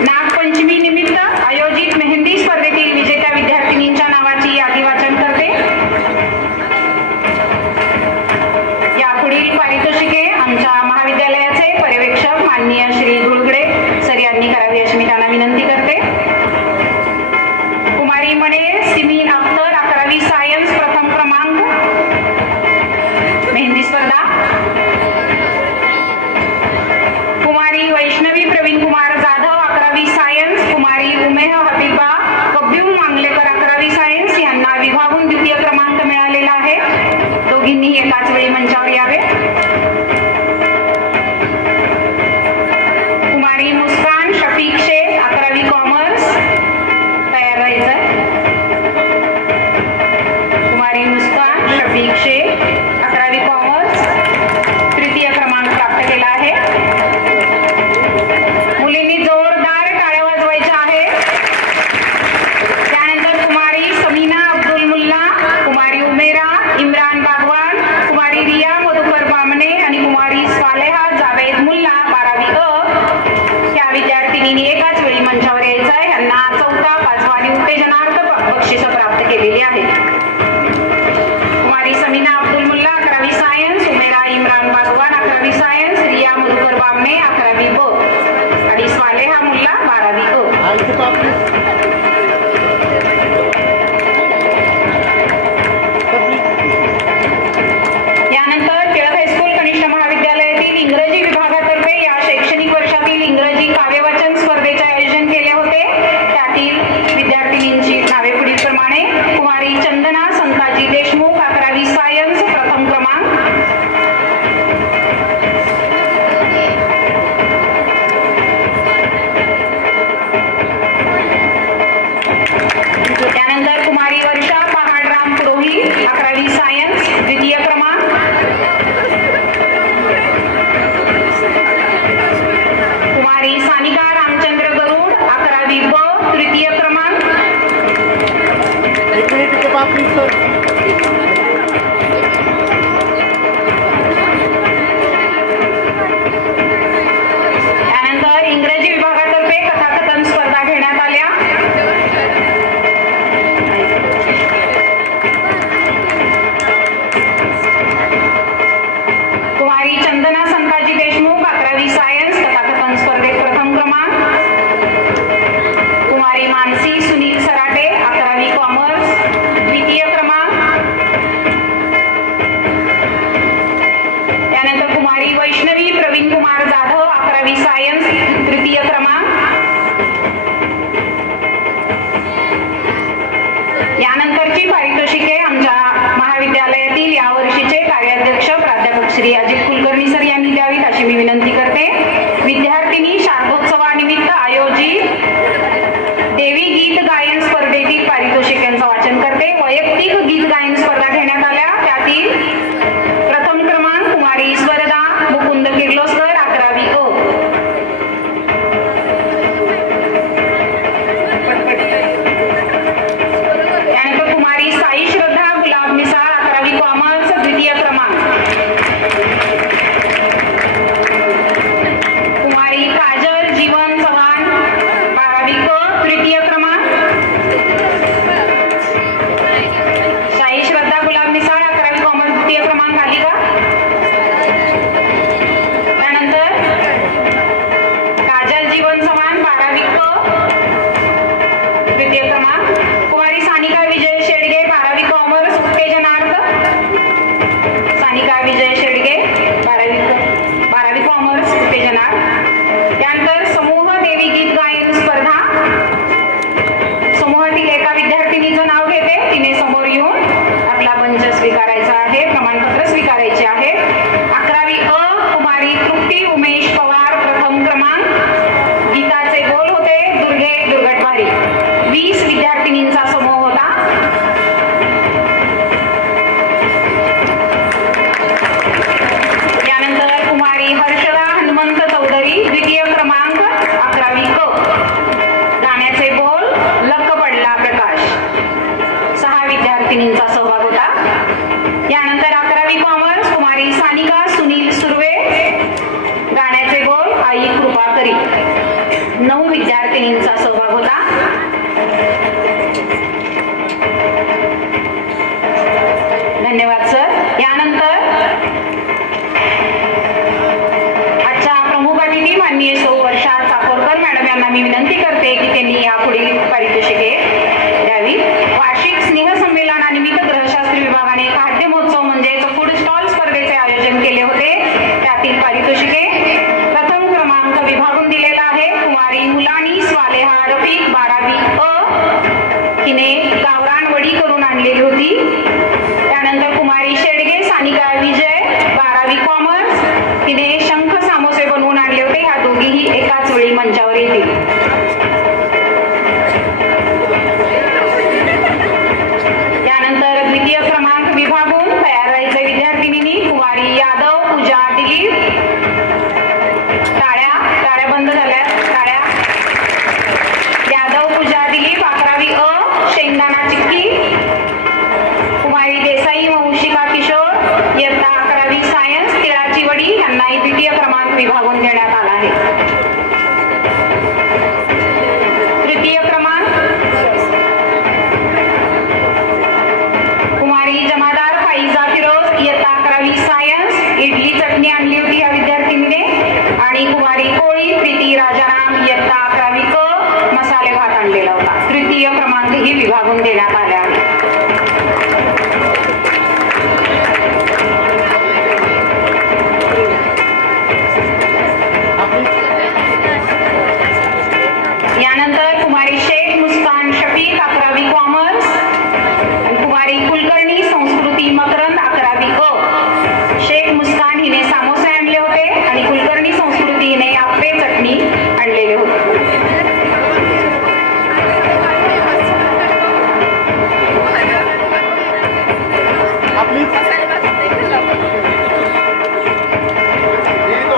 नागपंचमी निमित्त आयोजित मेहंदी स्पर्धेतील विजेत्या विद्यार्थिनींच्या नावाची यादी वाचन करते. यापुढील पारितोषिके आमच्या महाविद्यालयाचे पर्यवेक्षक माननीय श्री धुळगडे सर यांनी करावी अशी मी त्यांना विनंती करते. कुमारी मणे सिमीन अख्तर 11वी सायन्स प्रथम क्रमांक मेहंदी स्पर्धा. कुमारी वैष्णवी प्रवीण कुमार जाधव 11वी सायन्स, कुमारी उमेह हबीबा कब्यू मांगलेकर 11वी सायन्स यांना विभागून द्वितीय क्रमांक मिळालेला आहे. दोघींनी एकाच वेळी मंचावर यावे. कुमारी मुस्कान शफीक शेख 11वी कॉमर्स तयार राहायचंय. कुमारी मुस्कान शफीक शेख 11वी कॉमर्स तृतीय क्रमांक प्राप्त केला आहे. मुलींनी जोरदार टाळ्या वाजवायच्या आहेत. त्यानंतर कुमारी प्राप्त केलेली आहे. कुमारी समीना अब्दुल मुल्ला 11वी सायन्स, उमेरा इम्रान बागवान 11वी सायन्स, रिया मधुकर बामणे 11वी ब आणि स्वालेहा मुल्ला 12वी क. यानंतर टिळक हायस्कूल कनिष्ठ महाविद्यालयातील इंग्रजी विभागातर्फे या शैक्षणिक वर्षातील इंग्रजी काव्यवाचन स्पर्धेचे आयोजन केले होते. त्यातील विद्यार्थिनींची नावे पुढीलप्रमाणे: कुमारी चंदना संताजी देशमुख 11वी सायन्स, प्रथम क्रमांक. त्यानंतर कुमारी वर्षा पहाडराम पुरोहित 11वी सायन्स, द्वितीय क्रमांक. कुमारी सानिका रामचंद्र गरुड 11वी ब, तृतीय क्रमांक. त्यानंतर इंग्रजी विभागातर्फे कथाकथन स्पर्धा घेण्यात आल्या. कुमारी चंदना संताजी देशमुख 11वी सायन्स, कथाकथन स्पर्धेत प्रथम क्रमांक. कुमारी मानसी सुनील सराटे 11वी कॉमर्स, द्वितीय क्रमांक. त्यानंतर कुमारी वैष्णवी प्रवीण कुमार जाधव 11वी सायन्स, तृतीय क्रमांक. यानंतरची पारितोषिके आमच्या महाविद्यालयातील यावर्षीचे कार्याध्यक्ष प्राध्यापक श्री अजित कुलकर्णी सर यांनी द्यावीत अशी मी विनंती करते. विद्यार्थिनी शारदोत्सवानिमित्त आयोजित देवी गीत गायन स्पर्धेतील पारितोषिकांचं वाचन करते. वैयक्तिक गीत गायन स्पर्धा घेण्यात आल्या. त्यातील प्रथम क्रमांक कुमारी स्वरदा मुकुंद किर्लोस्कर 11वी क. त्यानंतर कुमारी साई श्रद्धा गुलाब मिसाळ 11वी कॉमर्स, द्वितीय क्रमांक. कुमारी काजल जीवन चव्हाण 12वी क, तृतीय क्रमांक. साई श्रद्धा गुलाब मिसाळ 11वी कॉमर्स, द्वितीय क्रमांक आली का? त्यानंतर काजल जीवन चव्हाण 12वी क, द्वितीय क्रमांक. कुमारी सानिका विजय शेडगे 12वी कॉमर्स, उत्तेजनार्थ. सानिका विजय शेडगे 12वी कॉमर्स, उत्तेजनार्थ. त्यानंतर समूह देवी गीत गायन स्पर्धा. समूहातील एका विद्यार्थिनीचं नाव घेते. तिने समोर येऊन आपला मंच स्वीकारायचा आहे, प्रमाणपत्र स्वीकारायचे आहे. 11वी अ कुमारी तृप्ती उमेश पवार, प्रथम क्रमांक. गीताचे बोल होते दुर्गे दुर्गटवारी. 20 विद्यार्थिनींचा समूह होता. यानंतर कुमारी हर्षदा हनुमंत चौधरी, द्वितीय क्रमांक, 11वी क. गाण्याचे बोल लक पडला प्रकाश. 6 विद्यार्थिनींचा सहभाग होता. यानंतर 11वी कॉमर्स कुमारी सानिका सुनील सुर्वे, गाण्याचे बोल आई कृपा करी. 9 विद्यार्थिनींचा सहभाग होता. धन्यवाद सर. यानंतर आजच्या प्रमुख अतिथी माननीय सौ वर्षा चाकोरकर मॅडम यांना मी विनंती करते की त्यांनी यापुढील पारितोषिके द्यावी. वार्षिक स्नेह संमेलनानिमित्त गृहशास्त्र विभागाने खाद्य महोत्सव म्हणजेच फूड स्टॉल स्पर्धेचे आयोजन केले होते. त्यातील पारितोषिके प्रथम क्रमांक विभागून दिलेला आहे. कुमारी मुलानी स्वालेहा रफिक 12वी अ, हिने गावरान वडी करून आणलेली होती. त्यानंतर कुमारी शेडगे सानिका विजय 12वी कॉमर्स, हिने शंख सामोसे बनवून आणले होते. ह्या दोघीही एकाच वेळी मंचावर येतील. त्यानंतर द्वितीय क्रमांक विभागून तयार राहायचे विद्यार्थिनींनी कुमारी यादव पूजा दिलीप. टाळ्या बंद झाल्या. टाळ्या. यादव पूजा दिलीप 11वी अ, शेंगदाणा चिक्की. कुमारी देसाई वंशिका किशोर इयत्ता 11वी सायन्स, तिळाची वडी, यांनाही द्वितीय क्रमांक विभागून देण्यात आला आहे. तृतीय क्रमांक विभागून देण्यात आल्या आहेत. यानंतर कुमारी शेख मुस्कान शफीक 11वी कॉमर्स, कुमारी कुलकर्णी संस्कृती मकरंद 11वी क. शेख मुस्कान हिने सामोसे आणले होते आणि कुलकर्णी संस्कृती हिने आप्पे चटणी आणलेले होते.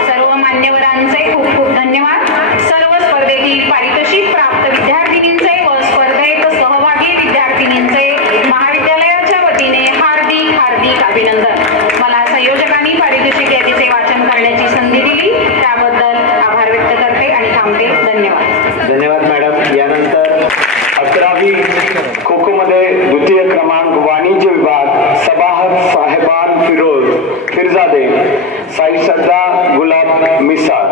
सर्व मान्यवरांचे खूप खूप धन्यवाद. सर्व स्पर्धेतील पारितोषिक प्राप्त विद्यार्थिनींचे व स्पर्धेत सहभागी विद्यार्थिनींचे महाविद्यालयाच्या वतीने हार्दिक हार्दिक अभिनंदन. मला संयोजकांनी पारितोषिक यादीचे वाचन करण्याची संधी दिली त्याबद्दल आभार व्यक्त करते आणि थांबते. धन्यवाद. धन्यवाद मॅडम. यानंतर 11वी खो खो मध्ये द्वितीय क्रमांक वाणिज्य विभाग सबाहत साहेबान फिरजादे साई सज्जा गुलाब मिसाळ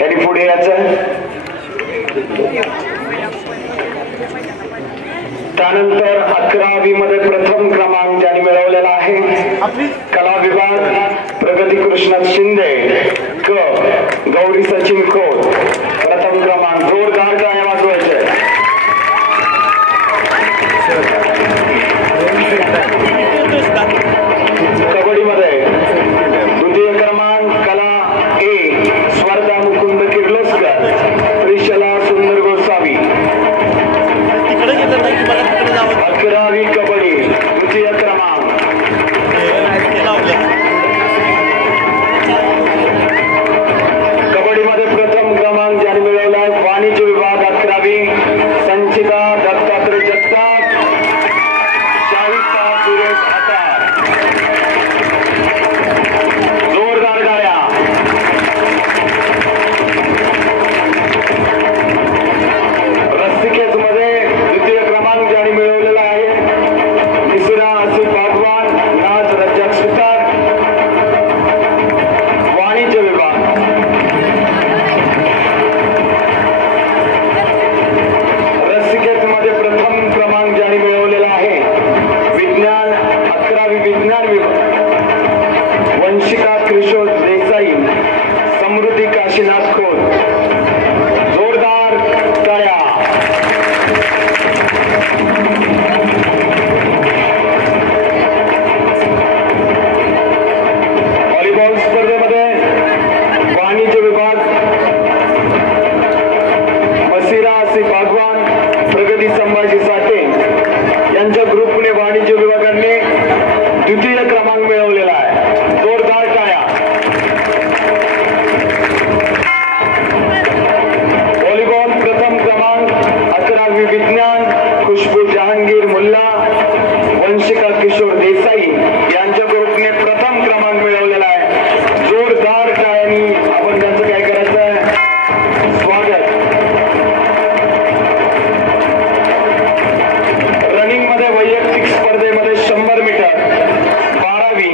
यांनी पुढे यायचं. त्यानंतर 11वी मध्ये प्रथम क्रमांक ज्यांनी मिळवलेला आहे कला विभाग प्रगती कृष्ण शिंदे क गौरी सचिन खोत प्रथम क्रमांक. जोरदार टाळ्या वाजवायचे. कबड्डीमध्ये द्वितीय क्रमांक कला ए स्वर्धा मुकुंद किर्लोस्कर त्रिशला सुंदर गोसावी 11वी कबड्डी द्वितीय क्रमांक. कबड्डीमध्ये प्रथम क्रमांक ज्यांनी मिळवला आहे वाणिज्य विभाग 11वी संचिता दत्तात्रय जगताप शाहिस्ता सुरेश आकार. जोरदार गाड्या. रस्तिकेच मध्ये द्वितीय क्रमांक ज्यांनी मिळवलेला आहे निसरा आसिफ बागवान नाच रज्जाक सुतार वाणिज्य विभाग. रस्तिकेच मध्ये प्रथम क्रमांक ज्यांनी मिळवलेला आहे विज्ञान 11वी विज्ञान विभाग वंशिका किशोर देसाई समृद्धी काशीनाथ खोत. जोरदार टाळ्या. व्हॉलीबॉल स्पर्धेमध्ये वाणिज्य विभाग मसिरा आसिफ बागवान प्रगती संभाजी साठे यांच्या ग्रुपने वाणिज्य विभागाने द्वितीय क्रमांक मिळवलेला आहे. जोरदार टाळ्या. व्हॉलीबॉल प्रथम क्रमांक 11वी विज्ञान खुशबू जहांगीर मुल्ला वंशिका किशोर देसाई यांच्या ग्रुपने प्रथम क्रमांक मिळवलेला आहे. जोरदार टाळ्यांनी आपण त्यांचं काय करायचं आहे स्वागत. रनिंग मध्ये वैयक्तिक स्पर्धेमध्ये 100 मीटर 12वी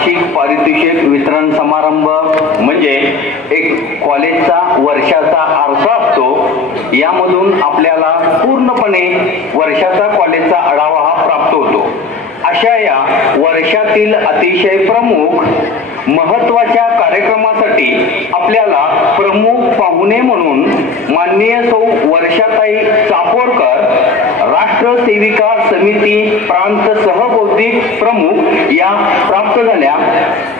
वार्षिक पारितोषिक वितरण समारंभ म्हणजे एक कॉलेजचा वर्षाचा आरसा असतो। यामधून आपल्याला पूर्णपणे वर्षाचा कॉलेजचा आढावा हा प्राप्त होतो। अशा या वर्षातील अतिशय प्रमुख महत्त्वाच्या कार्यक्रमासाठी आपल्याला प्रमुख पाहुणे म्हणून माननीय सौ वर्षाताई चापोरकर, राष्ट्र सेविका समिती प्रांत सहबौद्धिक प्रमुख या प्राप्त झाल्या।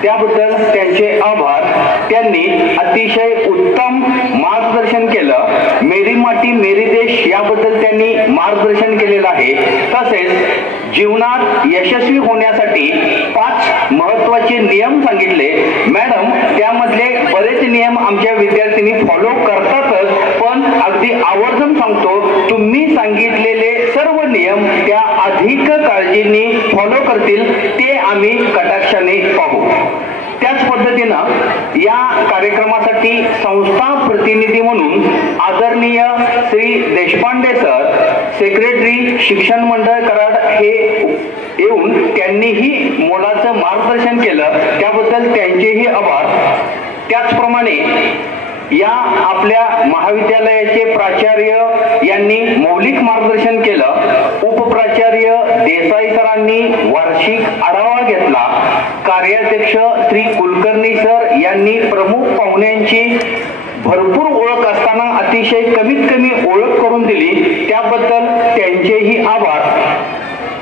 त्याबद्दल त्यांचे आभार। त्यांनी अतिशय उत्तम मार्गदर्शन केलं। मेरी माती मेरी देश याबद्दल त्यांनी मार्गदर्शन केलेलं आहे। तसेच जीवनात यशस्वी होण्यासाठी 5 महत्त्वाचे नियम सांगितले। मॅडम त्यामधले बरेच नियम आमच्या विद्यार्थ्यांनी फॉलो करतातच, पण अगदी आवर्जून सांगतो, तुम्ही सांगितलेले सर्व नियम त्या अधिक काळजीने फॉलो करतील ते आम्ही कटाक्षाने पाहू। त्याच पद्धतीनं या कार्यक्रमासाठी संस्था प्रतिनिधी म्हणून आदरणीय श्री देशपांडे सर, सेक्रेटरी शिक्षण मंडळ कराड हे येऊन त्यांनीही मोलाचं मार्गदर्शन केलं, त्याबद्दल त्यांचेही आभार। त्याचप्रमाणे या आपल्या महाविद्यालयाचे प्राचार्य यांनी मौलिक मार्गदर्शन केलं। उपप्राचार्य देसाई सरांनी वार्षिक आढावा घेतला। कार्याध्यक्ष श्री कुलकर्णी सर यांनी प्रमुख पाहुण्यांची भरपूर ओळख असताना अतिशय कमीत कमी ओळख करून दिली, त्याबद्दल त्यांचेही आभार।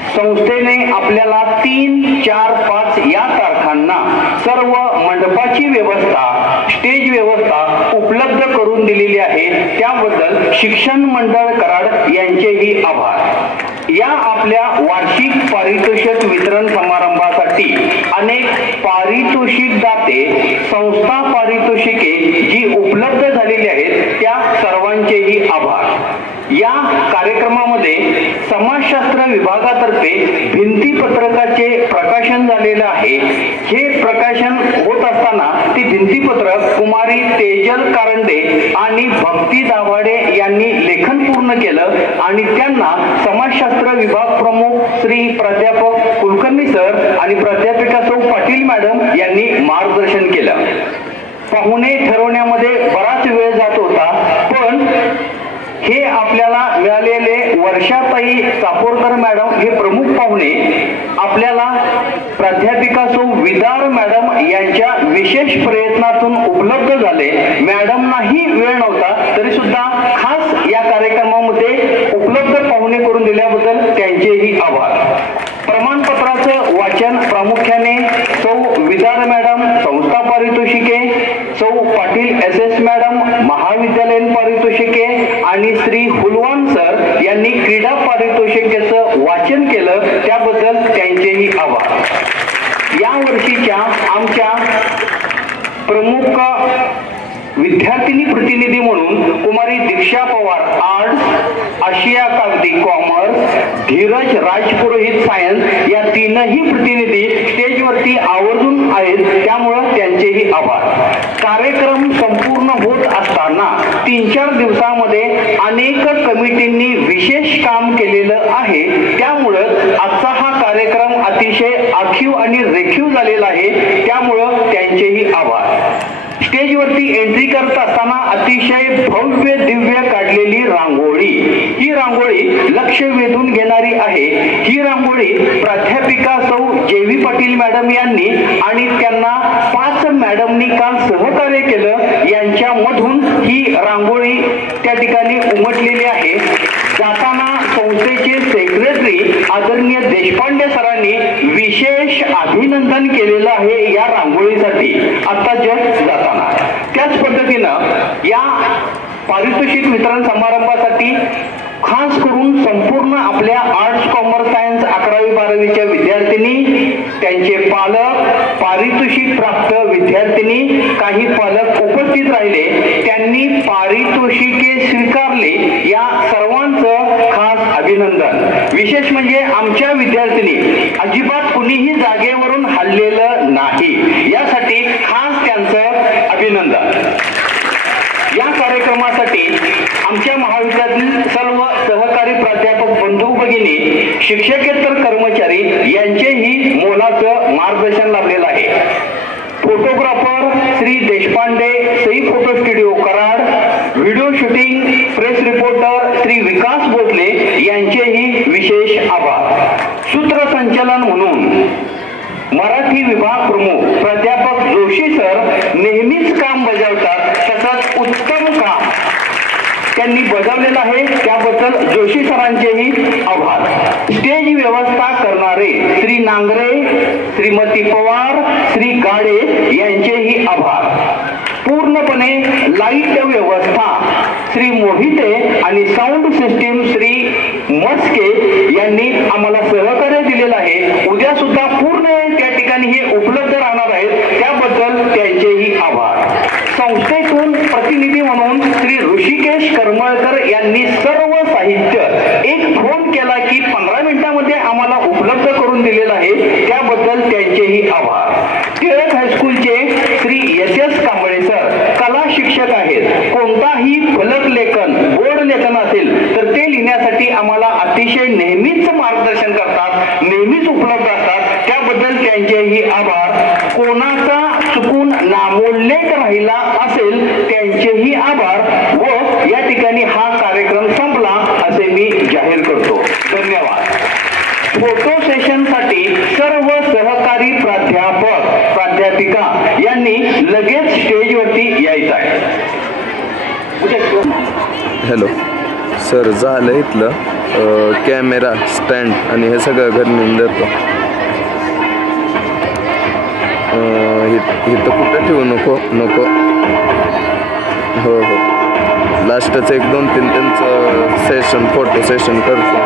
संस्थेने आपल्याला 3, 4, 5 या तारखांना सर्व मंडपाची व्यवस्था, स्टेज व्यवस्था उपलब्ध करून दिलेली आहे, त्याबद्दल शिक्षण मंडळ कराड यांचेही आभार। या आपल्या वार्षिक पारितोषिक वितरण समारंभासाठी अनेक पारितोषिक दाते, संस्था पारितोषिके जी उपलब्ध झालेली आहेत त्या सर्वांचेही आभार। या कार्यक्रमामध्ये समाजशास्त्र विभागातर्फे भिंतीपत्रकाचे प्रकाशन झालेलं आहे। हे प्रकाशन होत असताना ती भिंतीपत्रक कुमारी तेजल कारंडे आणि भक्ती दाभाडे यांनी लेखन पूर्ण केलं आणि त्यांना समाजशास्त्र विभाग प्रमुख श्री प्राध्यापक कुलकर्णी सर आणि प्राध्यापिका सौ पाटील मॅडम यांनी मार्गदर्शन केलं। पाहुणे ठरवण्यामध्ये बराच वेळ जात होता, पण हे आपल्याला मिळालेले वर्षाताई चापोरकर मॅडम हे प्रमुख पाहुणे आपल्याला प्राध्यापिका सौ विदार मॅडम यांच्या विशेष प्रयत्नातून उपलब्ध झाले। मॅडमनाही वेळ नव्हता तरी सुद्धा खास या कार्यक्रमामध्ये उपलब्ध पाहुणे करून दिल्याबद्दल त्यांचेही आभार। प्रमाणपत्राचं वाचन प्रामुख्याने सौ विदार मॅडम संस्था पारितोषिके, सौ पाटील SS मॅडम महाविद्यालयीन पारितोषिके आणि श्री हुलवान सर यांनी क्रीडा पारितोषिकेचं वाचन केलं, त्याबद्दल त्यांचेही आभार। या वर्षीच्या आमच्या प्रमुख विद्यार्थिनी प्रतिनिधी म्हणून कुमारी दीक्षा पवार आर्ट्स, आशिया कागदी कॉमर्स, धीरज राजपुरोहित सायन्स या 3ही प्रतिनिधी स्टेजवरती आवर्जून आहेत, त्यामुळं त्यांचेही आभार। कार्यक्रम संपूर्ण होत असताना 3-4 दिवसामध्ये अनेक कमिटींनी विशेष काम केलेलं आहे, त्यामुळं आजचा हा कार्यक्रम अतिशय आखीव आणि रेखीव झालेला आहे, त्यामुळं त्यांचेही आभार। स्टेजवरती एंट्री करत असताना अतिशय भव्य दिव्य काढलेली रांगोळी, ही रांगोळी लक्ष वेधून घेणारी आहे। ही रांगोळी प्राध्यापिका सौ जेवी पाटील मॅडम यांनी आणि त्यांना 5 मॅडमनी काल सहकार्य केलं, यांच्यामधून ही रांगोळी त्या ठिकाणी उमटलेली आहे। जाताना संस्थेचे सेक्रेटरी आदरणीय देशपांडे सरांनी विशेष अभिनंदन केलेलं आहे या रांगोळीसाठी आता जस्ट जाताना। त्याच पद्धतीनं या पारितोषिक वितरण समारंभासाठी खास करून संपूर्ण आपल्या आर्ट्स कॉमर्स सायन्स 11वी-12वीच्या विद्यार्थिनी, त्यांचे पालक, पारितोषिक प्राप्त विद्यार्थिनी, काही पालक उपस्थित राहिले, त्यांनी पारितोषिके स्वीकारली, या सर्वांचं खास अभिनंदन। विशेष म्हणजे आमच्या विद्यार्थिनी अजिबात कुणीही जागेवरून हललेलं नाही, यासाठी खास त्यांचं अभिनंदन। या कार्यक्रमासाठी आमच्या महाविद्यालयातील सर्व सहकारी प्राध्यापक बंधू भगिनी विद्यार्थिनी शिक्षकेतर कर्मचारी यांचेही मोलाचं मार्गदर्शन लाभलेलं आहे. Photographer Shri Deshpande Sai photo studio Karad, video shooting press reporter Shri Vikas Botle यांचेही विशेष आभार. सूत्रसंचालन म्हणून मराठी विभाग प्रमुख प्राध्यापक जोशी सर नेहमीच काम बजावतात, तसंच उत्तम काम त्यांनी बजावलेलं आहे, त्याबद्दल जोशी सरांचेही आभार. स्टेज व्यवस्था करणारे श्री नांगरे, श्रीमती पवार, श्री गाडे यांचेही आभार. पूर्णपणे लाईट व्यवस्था श्री मोहिते आणि साऊंड सिस्टीम श्री मस्के यांनी आम्हाला सहकार्य दिलेलं आहे. उद्या सुद्धा पूर्ण त्या ठिकाणी हे उपलब्ध राहणार आहेत, त्याबद्दल त्यांचेही आभार. संस्थेतून प्रतिनिधी म्हणून श्री ऋषिकेश करमळकर यांनी सर्व साहित्य एक फोन केला की 15 मिनिटांमध्ये आम्हाला उपलब्ध करून दिलेलं आहे, त्याबद्दल त्यांचेही आभार. टिळक हायस्कूलचे श्री एस कांबळे सर कला शिक्षक आहेत. कोणताही फलक लेखन बोर्ड लेखन असेल तर ते लिहिण्यासाठी आम्हाला अतिशय नेहमीच मार्गदर्शन करतात, नेहमीच उपलब्ध असतात, त्याबद्दल त्यांचेही आभार. कोणाचा चुकून नामोल्लेख राहिला असेल त्यांचेही आभार व या ठिकाणी हा कार्यक्रम संपला असे मी जाहीर करतो. धन्यवाद. फोटो सेशन साठी सर्व सहकारी प्राध्यापक प्राध्यापिका यांनी लगेच स्टेजवरती यायचं आहे. हॅलो सर, झालं इथलं कॅमेरा स्टँड आणि हे सगळं घर नेऊन देतो. इथं कुठं ठेवू नको. हो लास्टचं 1-2-3 त्यांचं सेशन फोटो सेशन करतो.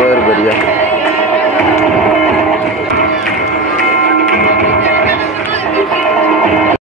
बरं या.